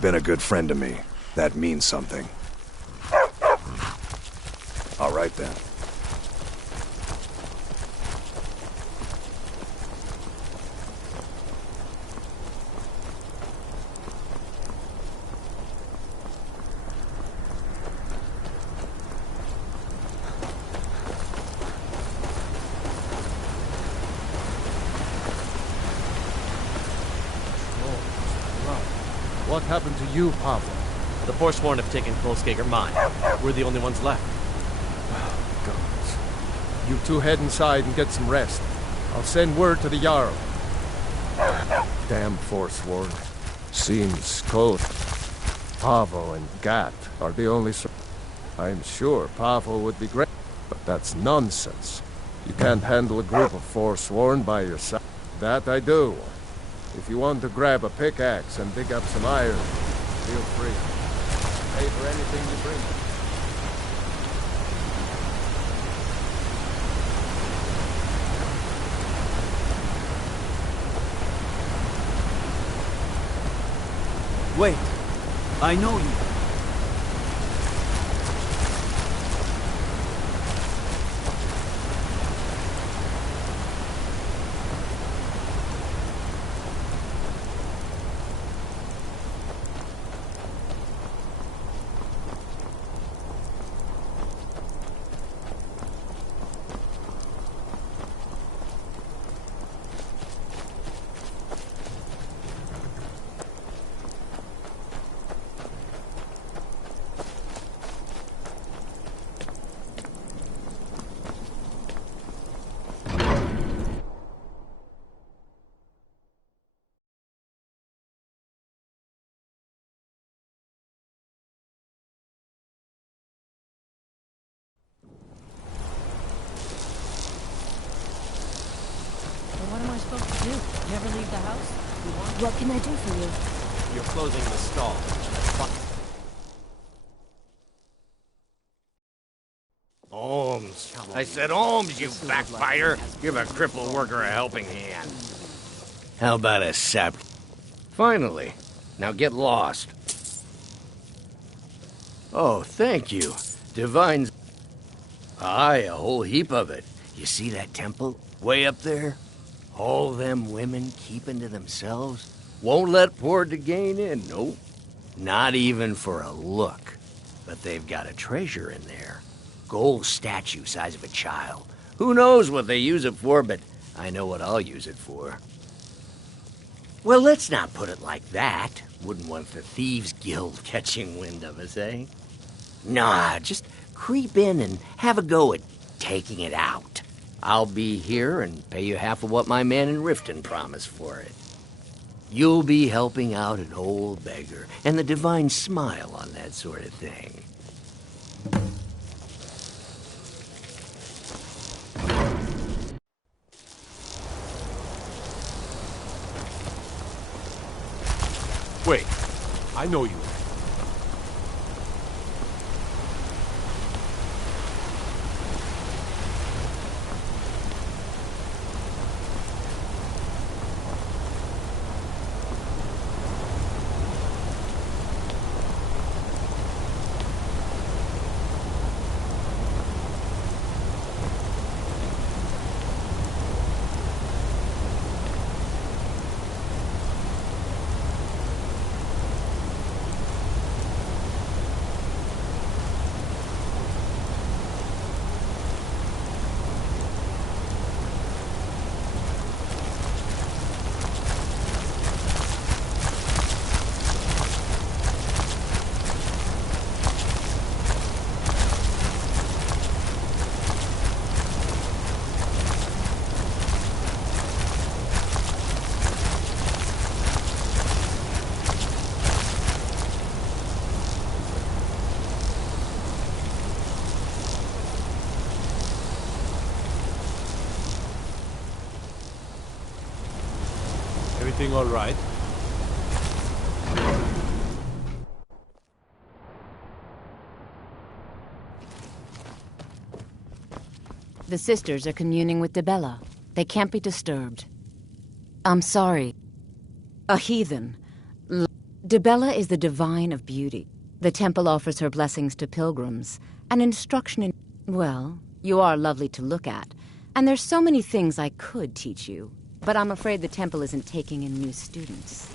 You've been a good friend to me. That means something. All right, then. What happened to you, Pavel? The Forsworn have taken Kolskager mine. We're the only ones left. Gods. You two head inside and get some rest. I'll send word to the Jarl. Damn Forsworn. Seems close. Pavel and Gat are the only... I'm sure Pavel would be great, but that's nonsense. You can't handle a group of Forsworn by yourself. That I do. If you want to grab a pickaxe and dig up some iron, feel free. Pay for anything you bring. Wait. I know you. What am I supposed to do? Never leave the house? What can I do for you? You're closing the stall. Holmes. I said Holmes, you backbiter. Give a crippled worker a helping hand. How about a sap? Finally. Now get lost. Oh, thank you. Divine's... Aye, a whole heap of it. You see that temple? Way up there? All them women keeping to themselves? Won't let poor Degain in, nope. Not even for a look. But they've got a treasure in there. Gold statue size of a child. Who knows what they use it for, but I know what I'll use it for. Well, let's not put it like that. Wouldn't want the Thieves Guild catching wind of us, eh? Nah, just creep in and have a go at taking it out. I'll be here and pay you half of what my man in Riften promised for it. You'll be helping out an old beggar, and the divine smile on that sort of thing. Wait, I know you. Everything all right? The sisters are communing with Debella. They can't be disturbed. I'm sorry. A heathen. Dibella is the divine of beauty. The temple offers her blessings to pilgrims, and instruction in... Well, you are lovely to look at, and there's so many things I could teach you, but I'm afraid the temple isn't taking in new students.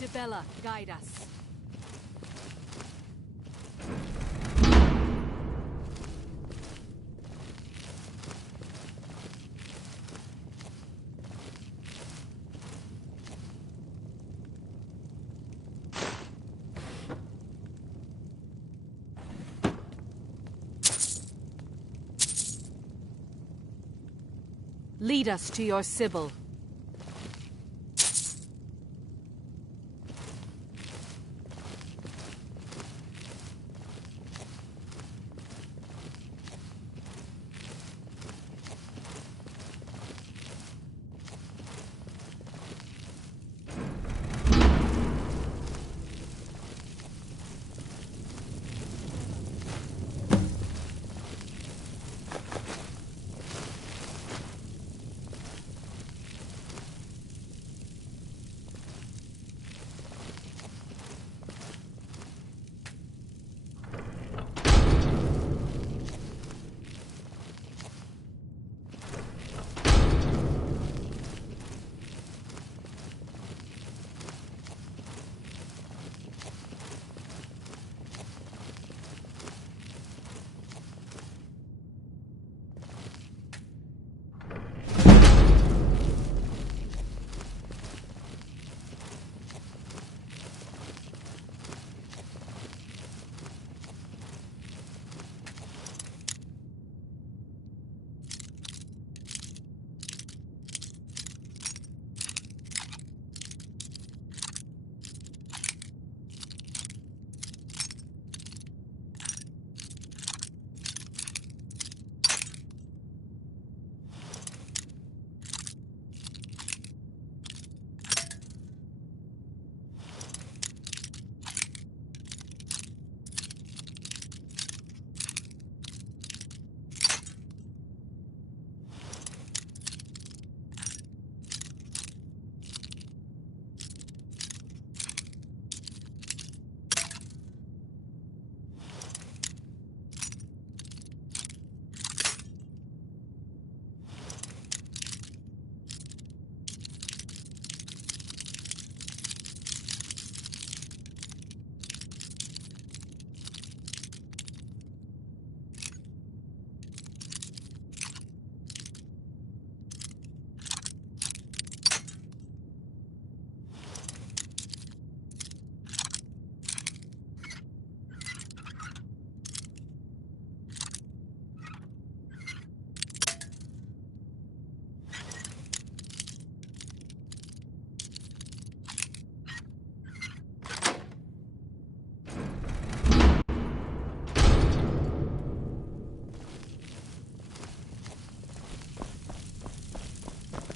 Dibella, guide us. Lead us to your Sibyl.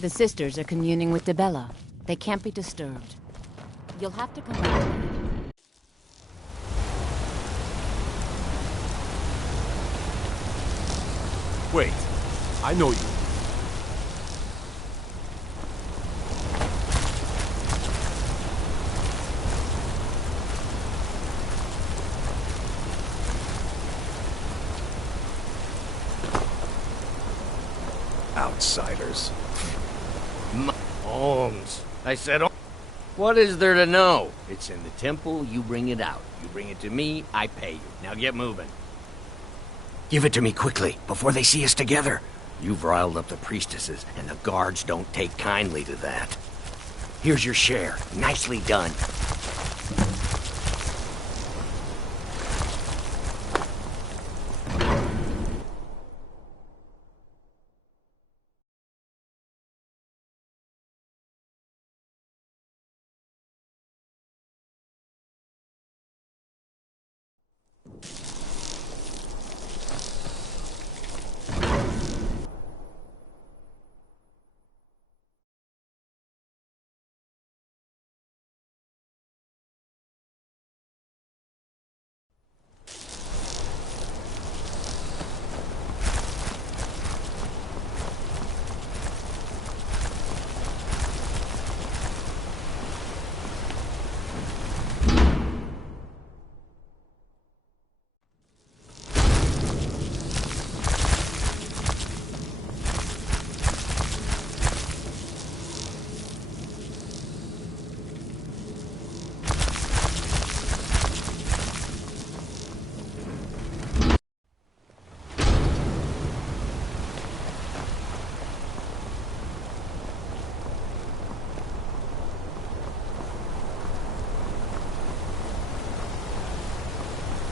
The sisters are communing with Debella. They can't be disturbed. You'll have to come back. Wait, I know you. Outsiders. Holmes. I said, what is there to know? It's in the temple, you bring it out. You bring it to me, I pay you. Now get moving. Give it to me quickly, before they see us together. You've riled up the priestesses, and the guards don't take kindly to that. Here's your share. Nicely done.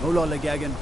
Hola, Legagan.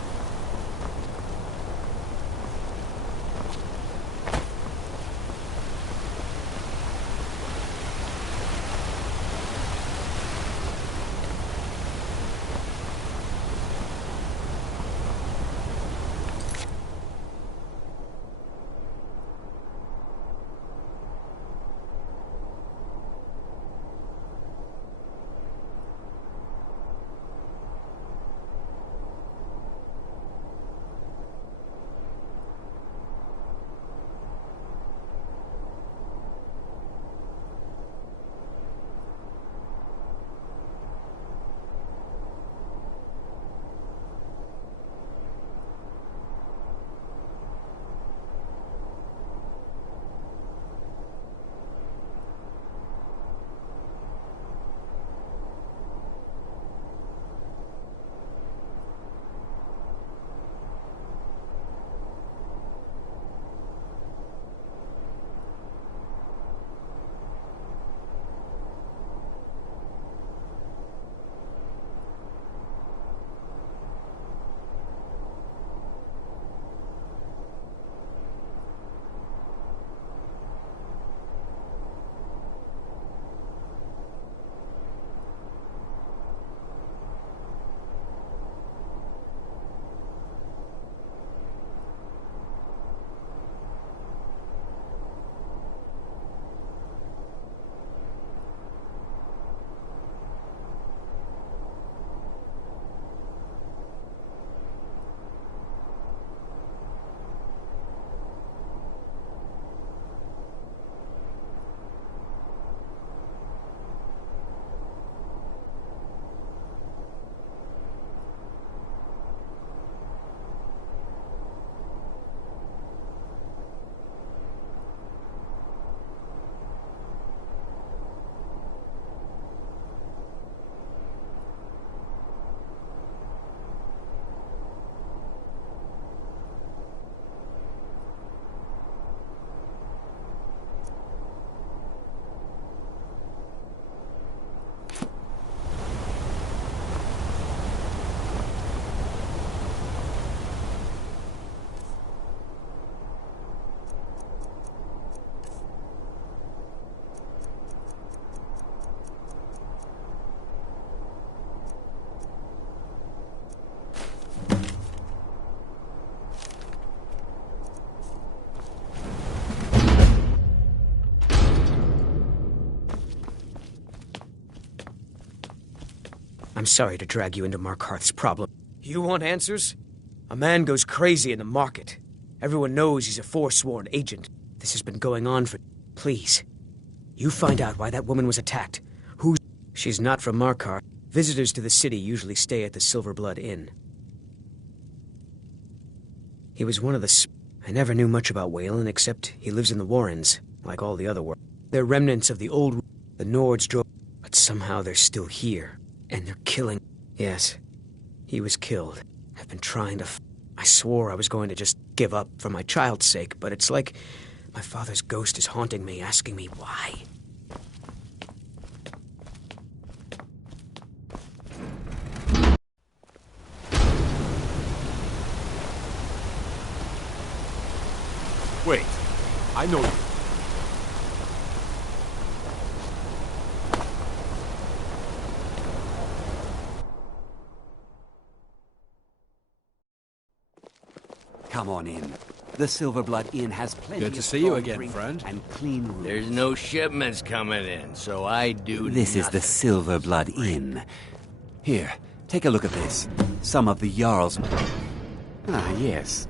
I'm sorry to drag you into Markarth's problem. You want answers? A man goes crazy in the market. Everyone knows he's a forsworn agent. This has been going on for... Please. You find out why that woman was attacked. Who's... She's not from Markarth. Visitors to the city usually stay at the Silverblood Inn. He was one of the... I never knew much about Wayland except he lives in the Warrens, like all the other Warrens. They're remnants of the old... The Nords drove... But somehow they're still here. And they're killing... Yes. He was killed. I've been trying to... I swore I was going to just give up for my child's sake, but it's like my father's ghost is haunting me, asking me why. Wait, I know you. Come on in. The Silverblood Inn has plenty Good to of see you strong again, drink friend. And clean rooms. There's no shipments coming in, so I do This is the nothing. Silverblood Inn. Here, take a look at this. Some of the Jarl's... Ah, yes.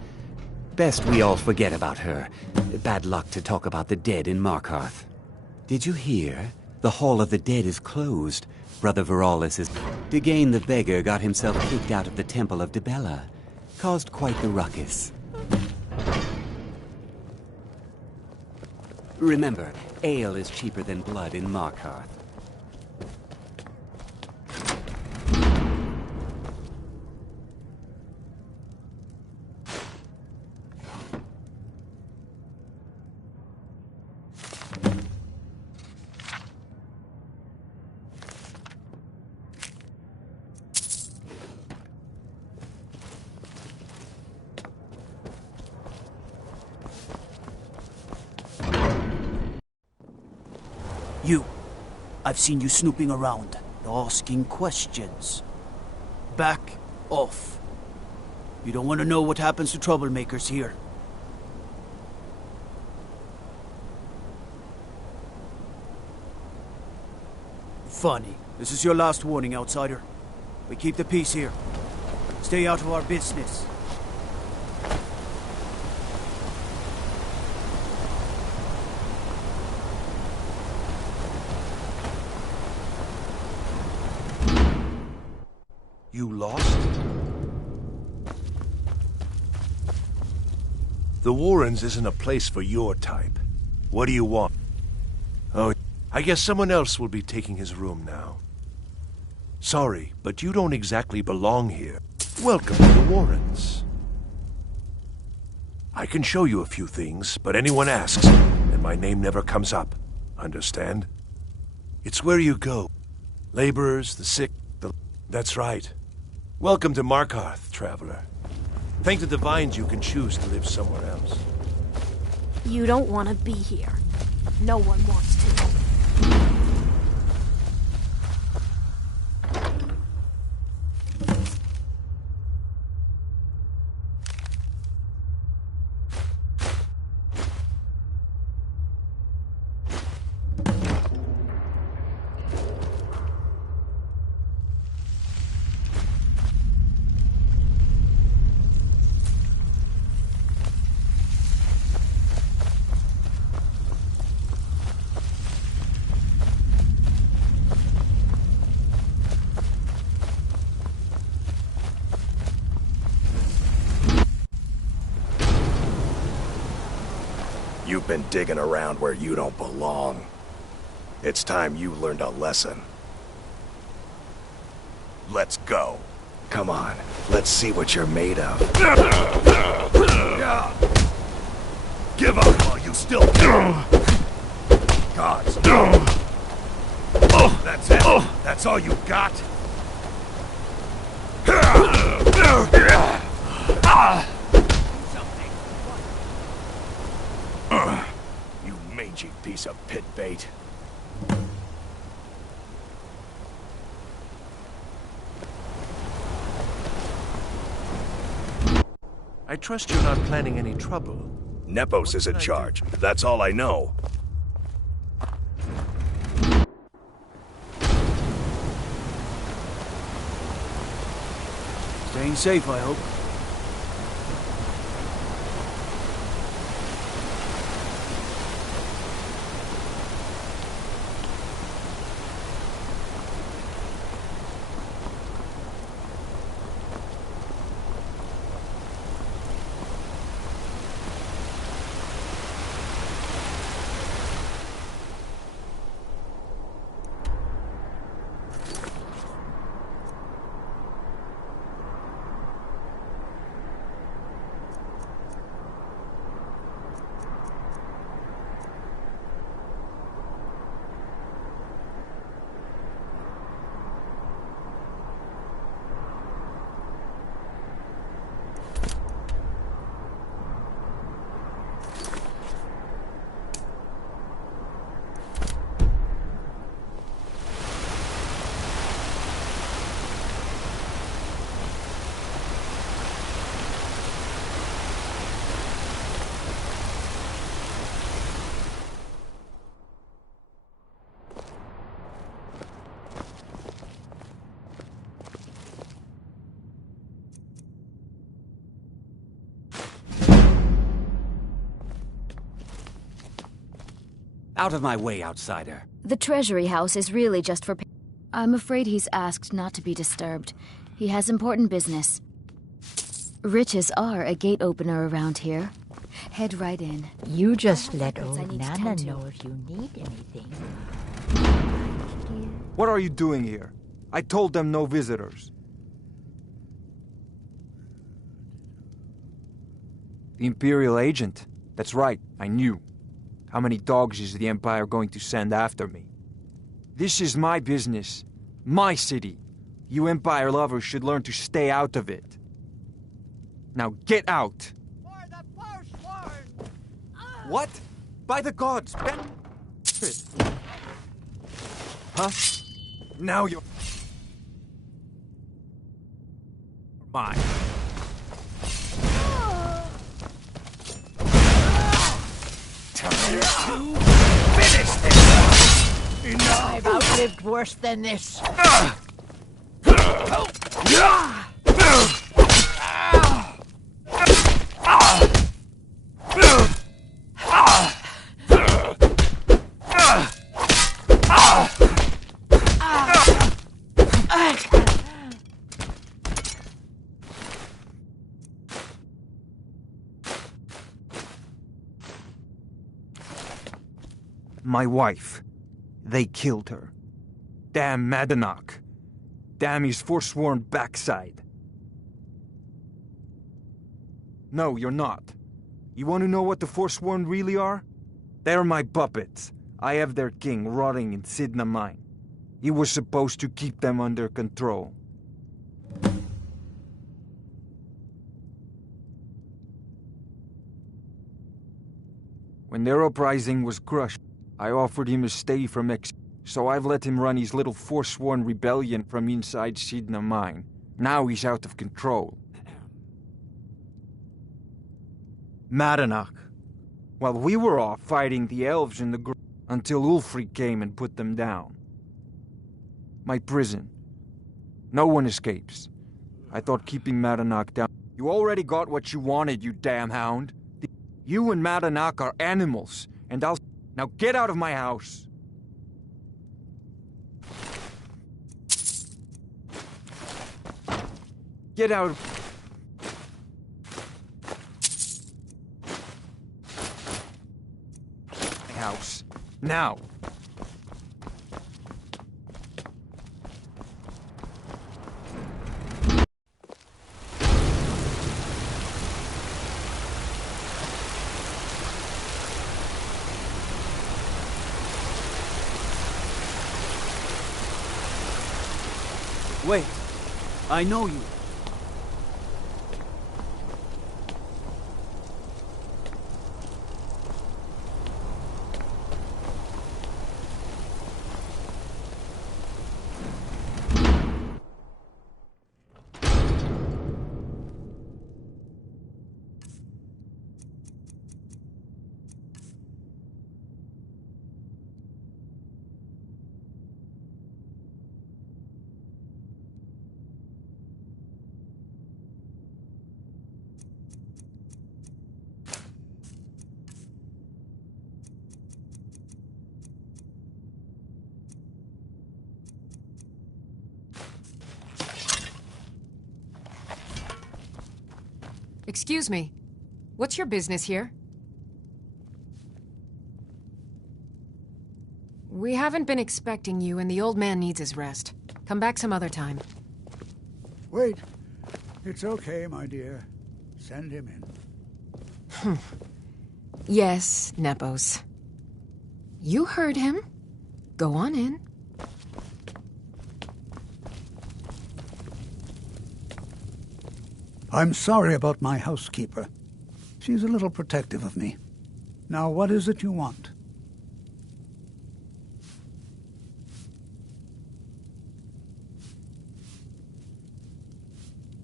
Best we all forget about her. Bad luck to talk about the dead in Markarth. Did you hear? The Hall of the Dead is closed. Brother Veralis is... Degain the Beggar got himself kicked out of the Temple of Dibella. Caused quite the ruckus. Remember, ale is cheaper than blood in Markarth. You. I've seen you snooping around, asking questions. Back off. You don't want to know what happens to troublemakers here. Funny. This is your last warning, outsider. We keep the peace here. Stay out of our business. You lost? The Warrens isn't a place for your type. What do you want? Oh, I guess someone else will be taking his room now. Sorry, but you don't exactly belong here. Welcome to the Warrens. I can show you a few things, but anyone asks, and my name never comes up. Understand? It's where you go. Laborers, the sick, the... That's right. Welcome to Markarth, traveler. Thank the Divines you can choose to live somewhere else. You don't want to be here. No one wants to. You've been digging around where you don't belong. It's time you learned a lesson. Let's go. Come on, let's see what you're made of. Give up while you still can. Gods. That's it. That's all you got? You mangy piece of pit bait. I trust you're not planning any trouble. Nepos is in charge. That's all I know. Staying safe, I hope. Out of my way, outsider. The Treasury House is really just for... I'm afraid he's asked not to be disturbed. He has important business. Riches are a gate opener around here. Head right in. You just let records I old need to Nana tend to. know if you need anything. What are you doing here? I told them no visitors. The Imperial agent? That's right, I knew. How many dogs is the Empire going to send after me? This is my business. My city. You Empire lovers should learn to stay out of it. Now get out! What? By the gods, Ben... Huh? Now you're... mine. Finish this! Enough! I've outlived worse than this. My wife. They killed her. Damn Madanach. Damn his forsworn backside. No, you're not. You want to know what the forsworn really are? They're my puppets. I have their king rotting in Sidna Mine. He was supposed to keep them under control. When their uprising was crushed, I offered him a stay from so I've let him run his little forsworn rebellion from inside Sidna Mine. Now he's out of control. Madanach. While we were off fighting the elves in the until Ulfric came and put them down. My prison. No one escapes. I thought keeping Madanach down... You already got what you wanted, you damn hound. You and Madanach are animals, and I'll... Now get out of my house! Get out of... my house. Now! Wait, I know you. Excuse me. What's your business here? We haven't been expecting you, and the old man needs his rest. Come back some other time. Wait. It's okay, my dear. Send him in. Yes, Nepos. You heard him. Go on in. I'm sorry about my housekeeper. She's a little protective of me. Now, what is it you want?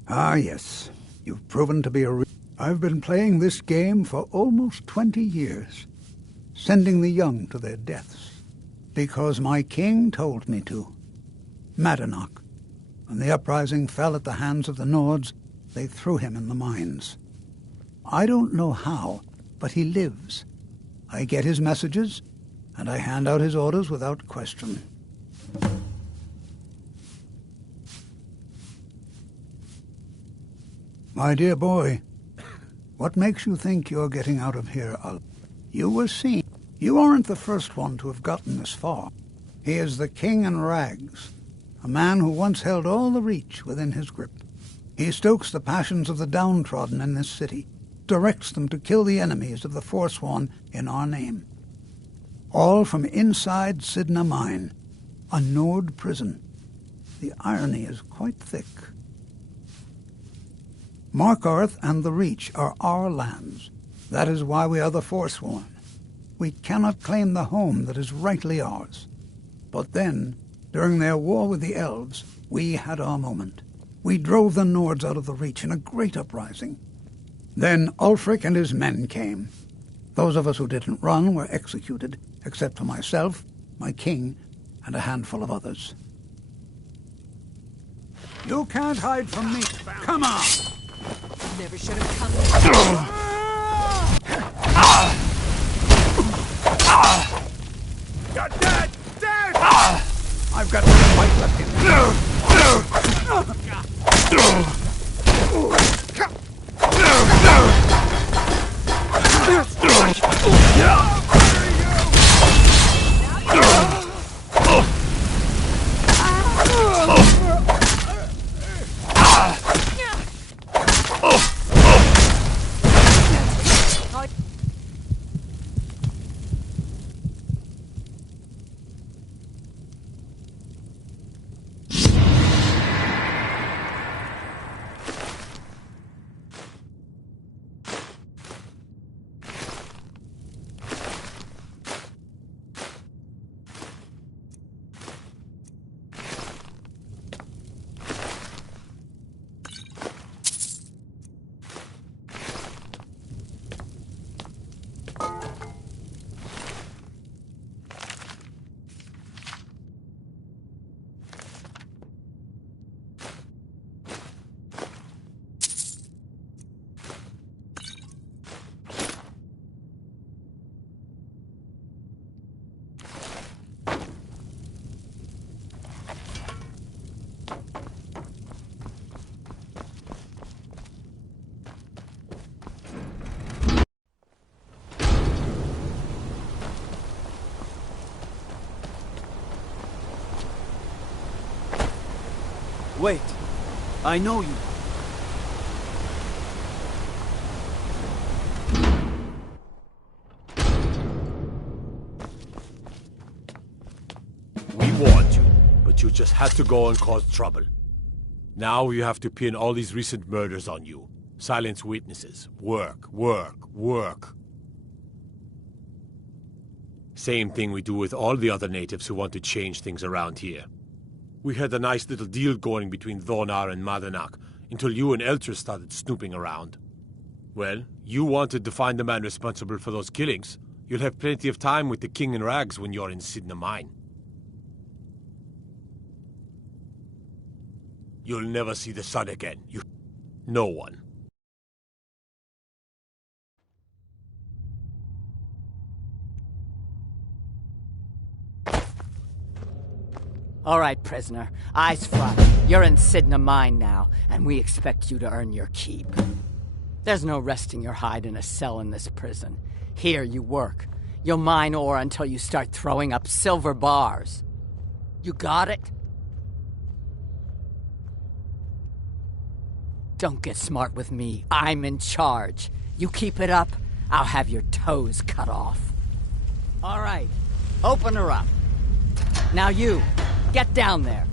Ah, yes. You've proven to be a I've been playing this game for almost 20 years, sending the young to their deaths, because my king told me to. Madanach. When the uprising fell at the hands of the Nords, they threw him in the mines. I don't know how, but he lives. I get his messages, and I hand out his orders without question. My dear boy, what makes you think you're getting out of here, You were seen. You aren't the first one to have gotten this far. He is the king in rags, a man who once held all the Reach within his grip. He stokes the passions of the downtrodden in this city, directs them to kill the enemies of the Forsworn in our name. All from inside Sidna Mine, a Nord prison. The irony is quite thick. Markarth and the Reach are our lands. That is why we are the Forsworn. We cannot claim the home that is rightly ours. But then, during their war with the Elves, we had our moment. We drove the Nords out of the Reach in a great uprising. Then Ulfric and his men came. Those of us who didn't run were executed, except for myself, my king, and a handful of others. You can't hide from me. Come on! Never should have come. You're dead! Dead! I've got one fight left in me. Wait. I know you. We warned you, but you just had to go and cause trouble. Now you have to pin all these recent murders on you. Silence witnesses. Work, work, work. Same thing we do with all the other natives who want to change things around here. We had a nice little deal going between Thonar and Madanach until you and Elter started snooping around. Well, you wanted to find the man responsible for those killings. You'll have plenty of time with the King in Rags when you're in Sidna Mine. You'll never see the sun again. No one. All right, prisoner. Eyes front. You're in Sidna Mine now, and we expect you to earn your keep. There's no resting your hide in a cell in this prison. Here you work. You'll mine ore until you start throwing up silver bars. You got it? Don't get smart with me. I'm in charge. You keep it up, I'll have your toes cut off. All right, open her up. Now you, get down there.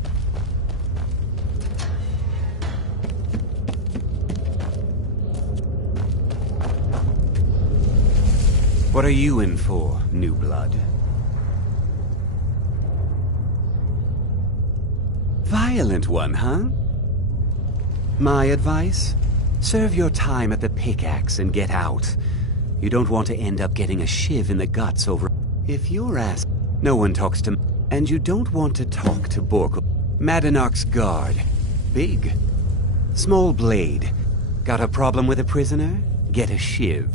What are you in for, new blood? Violent one, huh? My advice? Serve your time at the pickaxe and get out. You don't want to end up getting a shiv in the guts over... If you're asked... No one talks to... And you don't want to talk to Borkul. Madanach's guard. Big. Small blade. Got a problem with a prisoner? Get a shiv.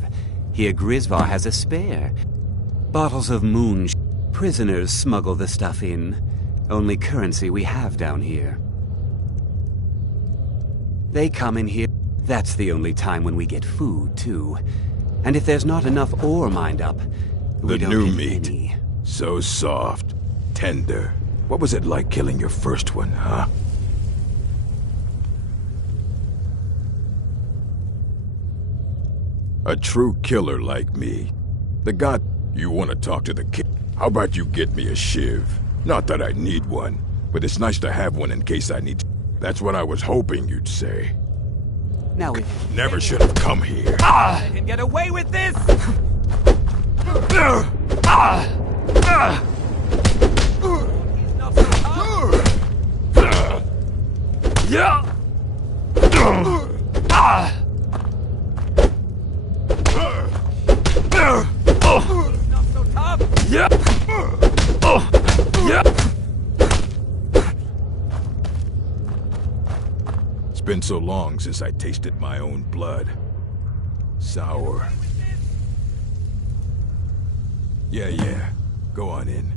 Here Grisvar has a spare. Bottles of moon... Prisoners smuggle the stuff in. Only currency we have down here. They come in here. That's the only time when we get food, too. And if there's not enough ore mined up, we don't new get meat. any. So soft, tender. What was it like killing your first one, huh? A true killer like me. The god... You want to talk to the king? How about you get me a shiv? Not that I need one, but it's nice to have one in case I need to. That's what I was hoping you'd say. Now if... Never should have come here. I can get away with this! Yeah! Not so tough! Yeah! Yeah! It's been so long since I tasted my own blood. Sour. Yeah. Go on in.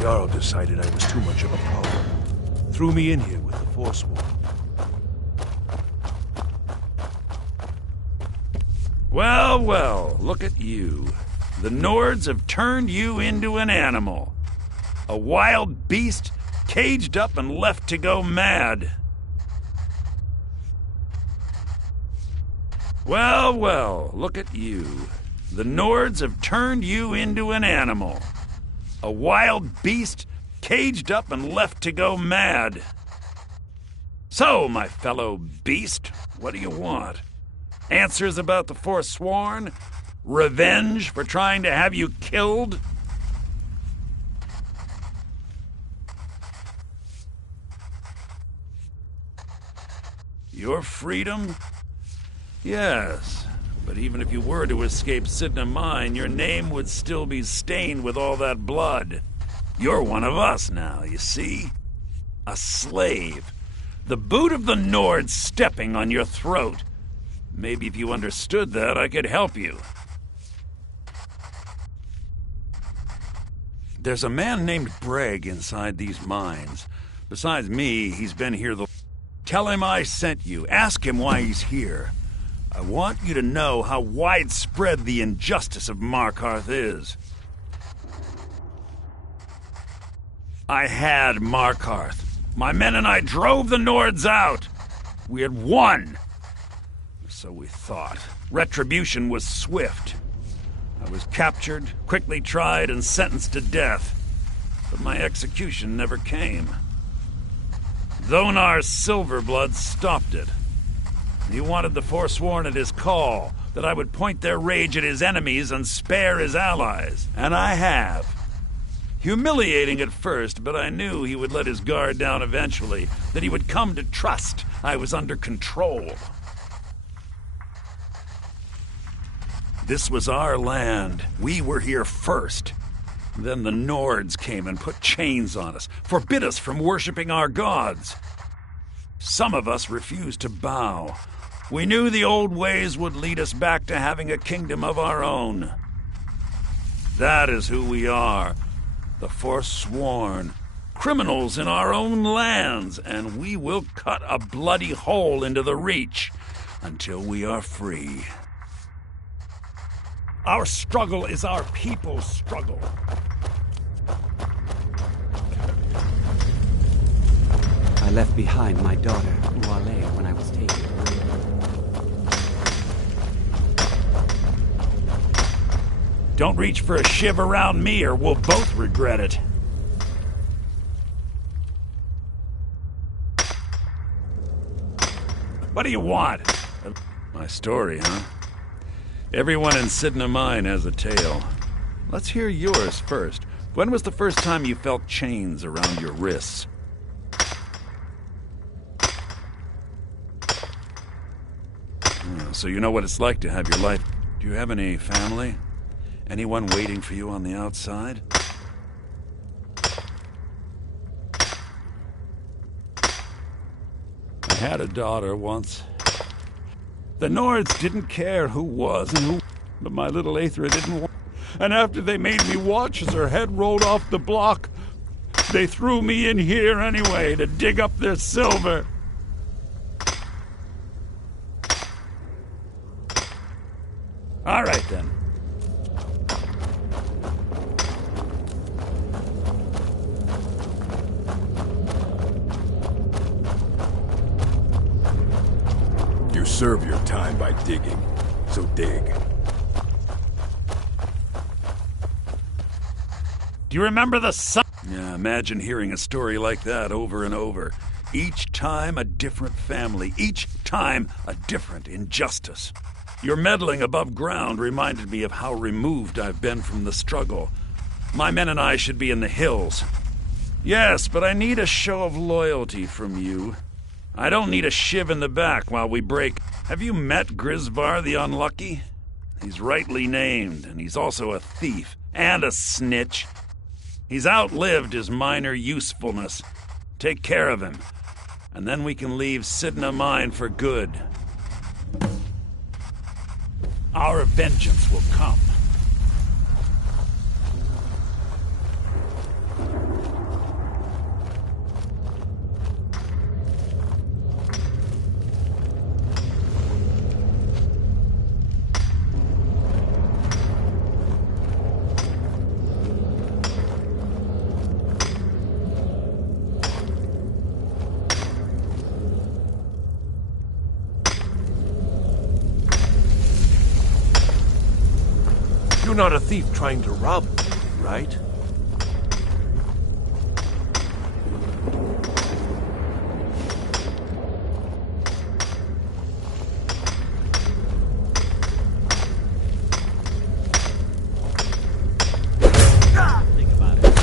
Jarl decided I was too much of a problem. Threw me in here with the Forsworn. Well, look at you. The Nords have turned you into an animal. A wild beast caged up and left to go mad. Well, look at you. The Nords have turned you into an animal. A wild beast caged up and left to go mad. So, my fellow beast, what do you want? Answers about the Forsworn? Revenge for trying to have you killed? Your freedom? Yes. But even if you were to escape Sidna Mine, your name would still be stained with all that blood. You're one of us now, you see? A slave. The boot of the Nord stepping on your throat. Maybe if you understood that, I could help you. There's a man named Breg inside these mines. Besides me, he's been here the... Tell him I sent you. Ask him why he's here. I want you to know how widespread the injustice of Markarth is. I had Markarth. My men and I drove the Nords out. We had won. So we thought. Retribution was swift. I was captured, quickly tried, and sentenced to death. But my execution never came. Dhonar's Silverblood stopped it. He wanted the Forsworn at his call, that I would point their rage at his enemies and spare his allies. And I have. Humiliating at first, but I knew he would let his guard down eventually, that he would come to trust I was under control. This was our land. We were here first. Then the Nords came and put chains on us, forbid us from worshipping our gods. Some of us refused to bow. We knew the old ways would lead us back to having a kingdom of our own. That is who we are. The forsworn, criminals in our own lands, and we will cut a bloody hole into the Reach until we are free. Our struggle is our people's struggle. I left behind my daughter, Uale, when I was taken. Don't reach for a shiv around me or we'll both regret it. What do you want? My story, huh? Everyone in Sidna Mine has a tale. Let's hear yours first. When was the first time you felt chains around your wrists? So you know what it's like to have your life. Do you have any family? Anyone waiting for you on the outside? I had a daughter once. The Nords didn't care who was and who, but my little Aethra didn't want. And after they made me watch as her head rolled off the block, they threw me in here anyway to dig up their silver. All right, then. You serve your time by digging, so dig. Do you remember the sun? Yeah, imagine hearing a story like that over and over. Each time a different family, each time a different injustice. Your meddling above ground reminded me of how removed I've been from the struggle. My men and I should be in the hills. Yes, but I need a show of loyalty from you. I don't need a shiv in the back while we break. Have you met Grisvar the Unlucky? He's rightly named, and he's also a thief and a snitch. He's outlived his minor usefulness. Take care of him, and then we can leave Sidna Mine for good. Our vengeance will come. You're not a thief trying to rob me, right? Think about it.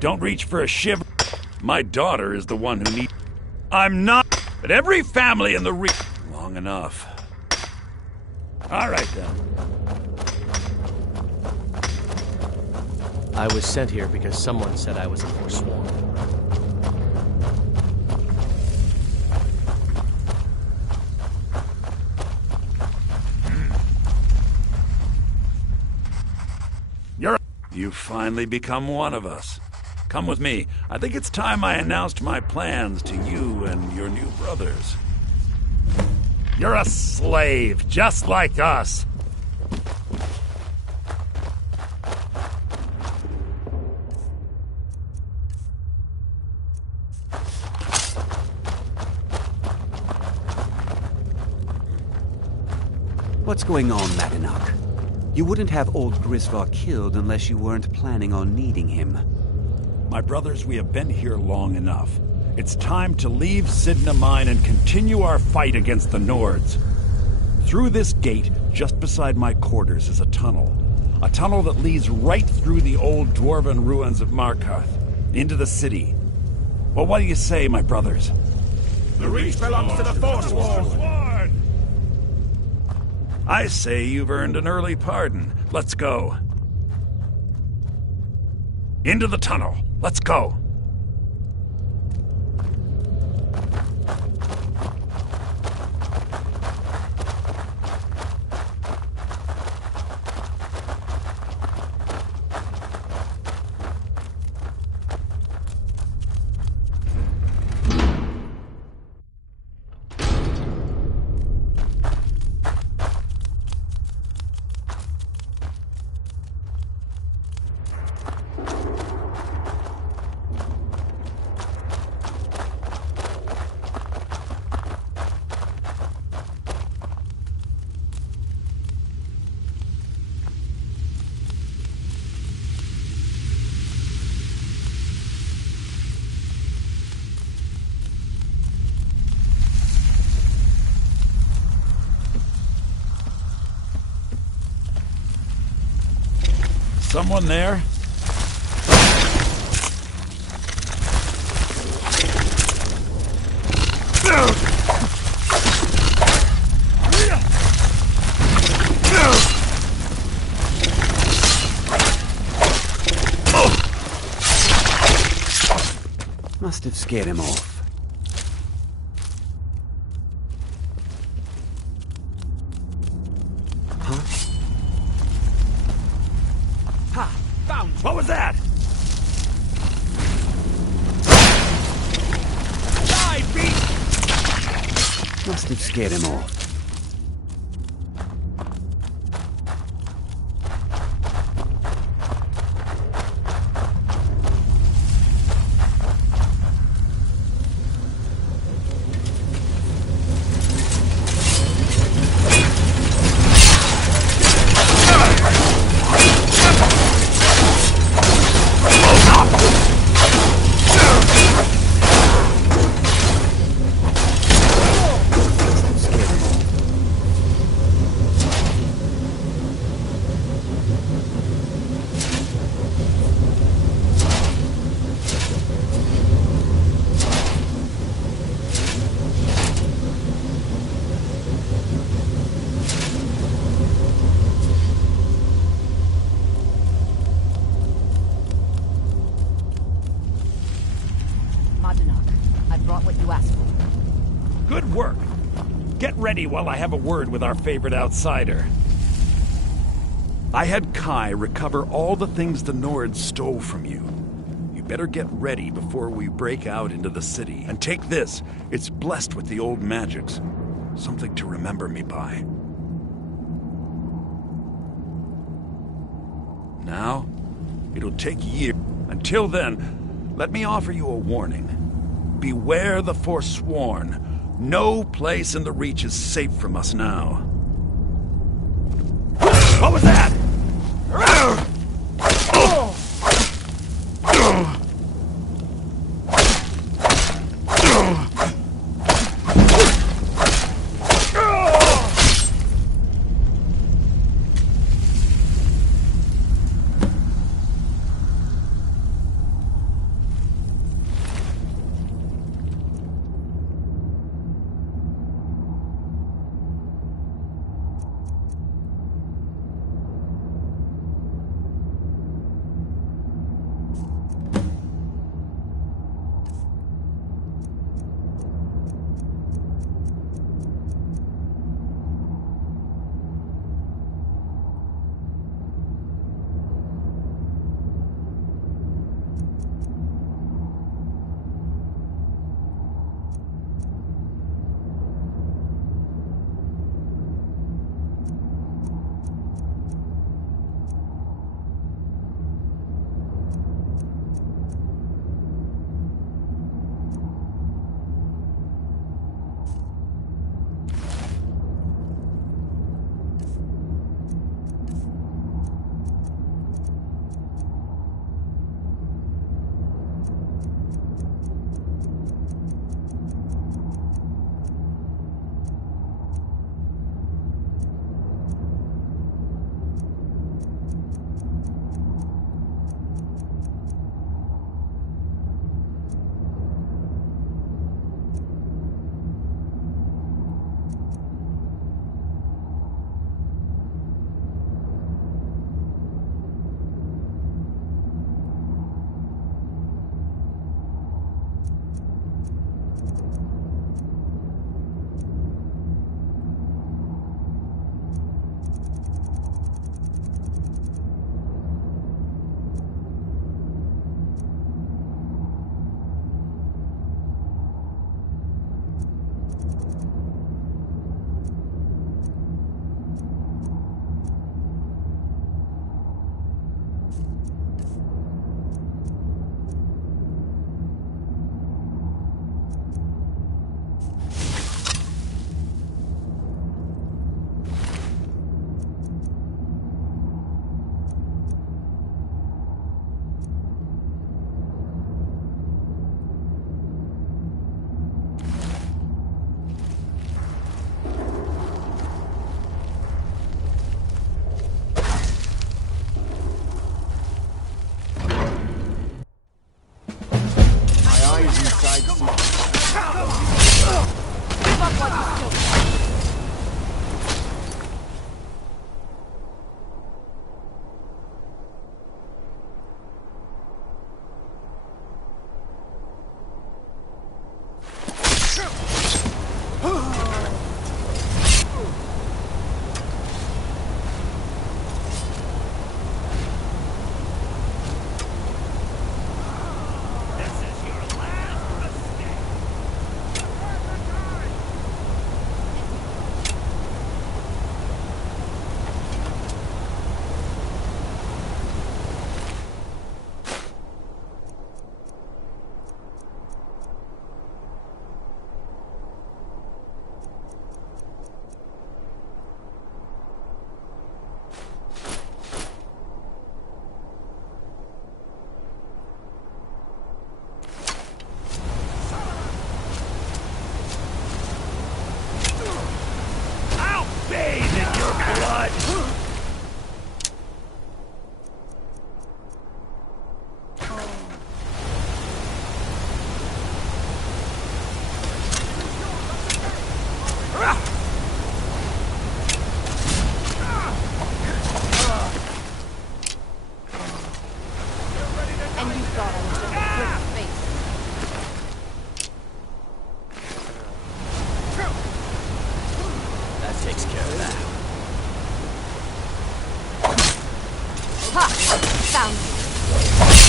Don't reach for a shiv. My daughter is the one who needs. I'm not. But every family in the long enough. All right, then. I was sent here because someone said I was a forsworn. You've finally become one of us. Come with me. I think it's time I announced my plans to you and your new brothers. You're a slave, just like us. What's going on, Madanach? You wouldn't have old Grisvar killed unless you weren't planning on needing him. My brothers, we have been here long enough. It's time to leave Sidna Mine and continue our fight against the Nords. Through this gate, just beside my quarters, is a tunnel. A tunnel that leads right through the old dwarven ruins of Markarth, into the city. Well, what do you say, my brothers? The Reach belongs to the Forsworn! I say you've earned an early pardon. Let's go. Into the tunnel. Let's go. Someone there? Must have scared him off. What was that? Die, beast! Must have scared him off. Good work. Get ready while I have a word with our favorite outsider. I had Kai recover all the things the Nords stole from you. You better get ready before we break out into the city. And take this. It's blessed with the old magics. Something to remember me by. Now, it'll take years. Until then, let me offer you a warning. Beware the Forsworn. No place in the Reach is safe from us now. What was that?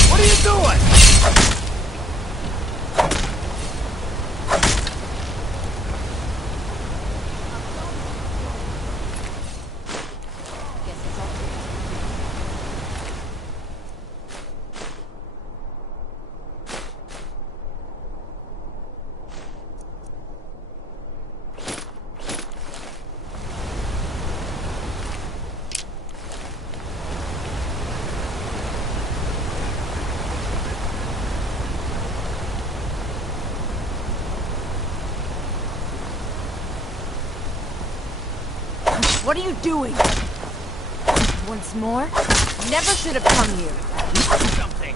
What are you doing? What are you doing? Once more? Never should have come here. Something.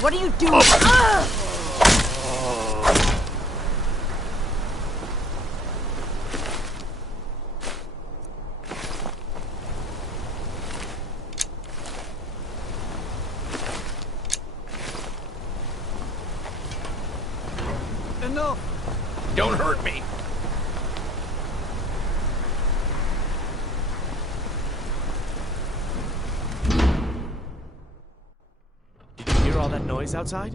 What are you doing? Enough! Don't hurt me! All that noise outside?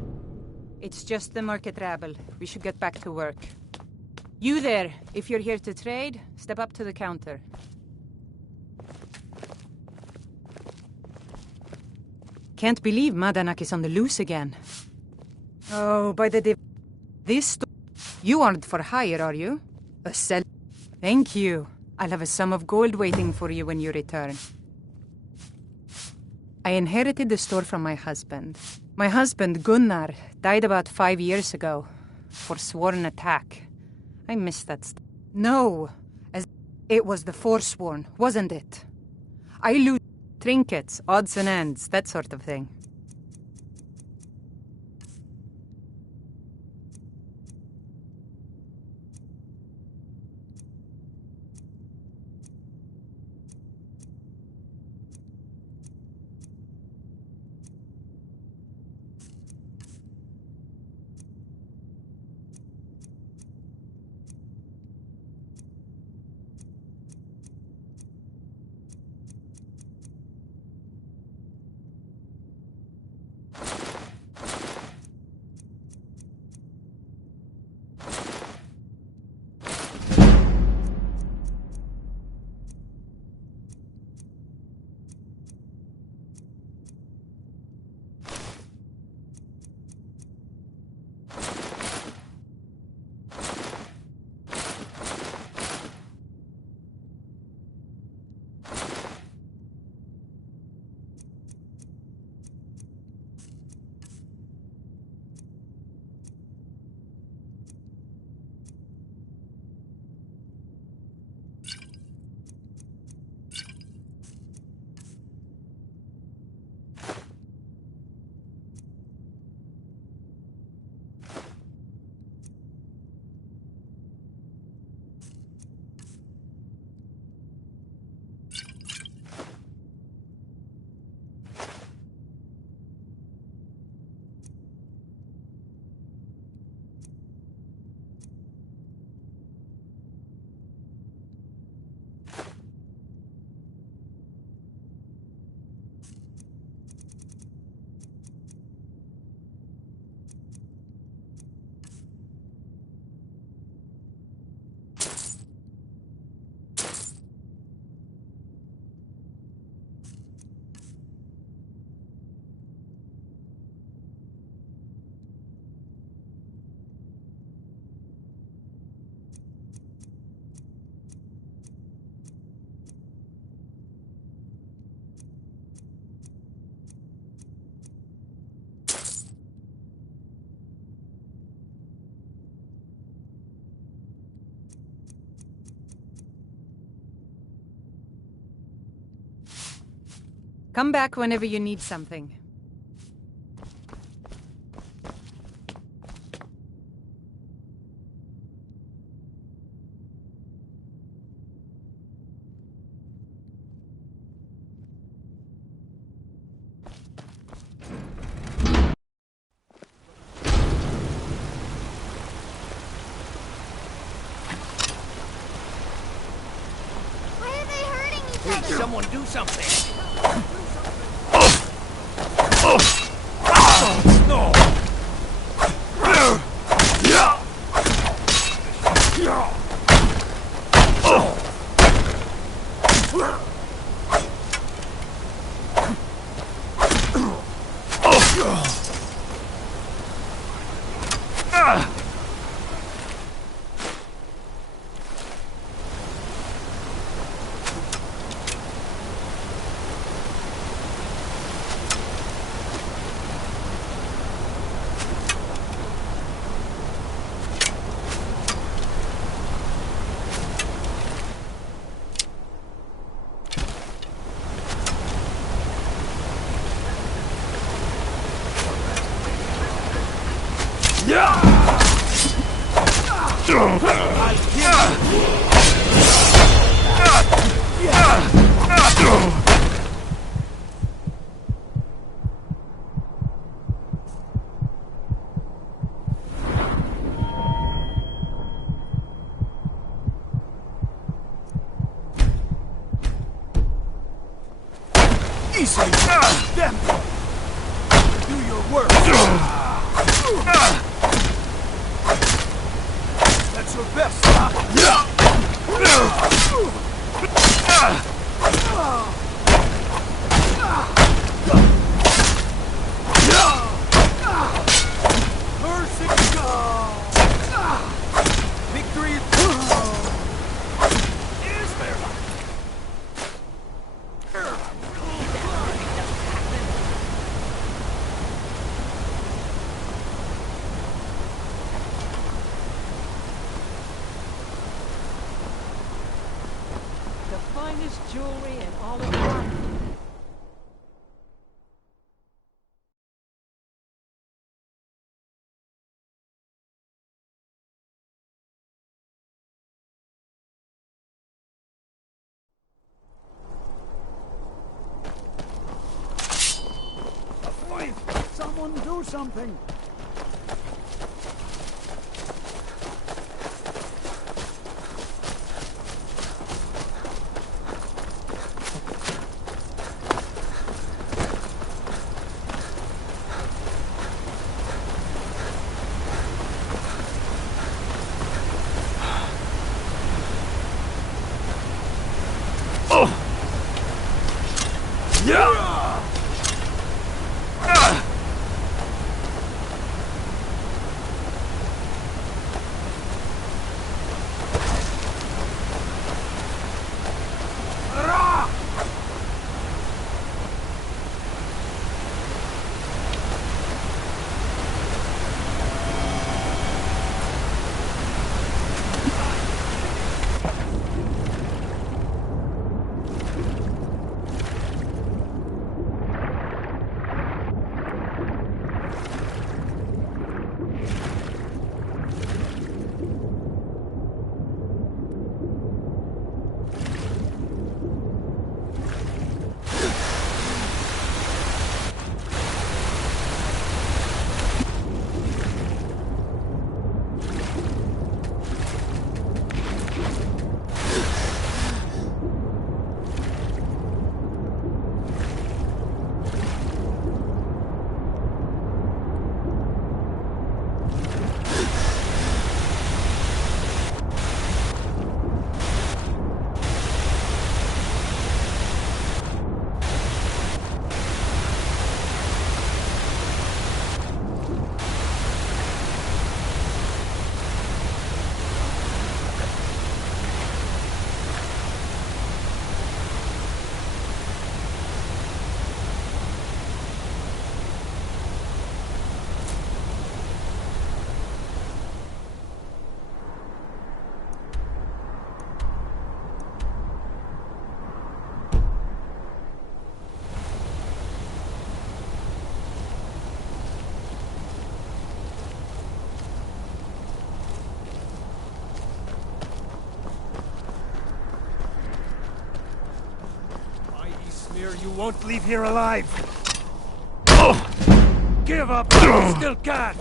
It's just the market rabble. We should get back to work. You there, if you're here to trade, step up to the counter. Can't believe Madanak is on the loose again. Oh, by the this you aren't for hire, are you? A sell. Thank you. I'll have a sum of gold waiting for you when you return. I inherited the store from my husband. My husband, Gunnar, died about 5 years ago. Forsworn attack. I miss that No, as it was the Forsworn, wasn't it? I loot trinkets, odds and ends, that sort of thing. Come back whenever you need something. Someone do something! No! Easily! Them! Do your work! That's your best, Mercy God! Victory is there! Finest jewelry in all of London. A fight! Someone do something! you won't leave here alive. Give up, you still can.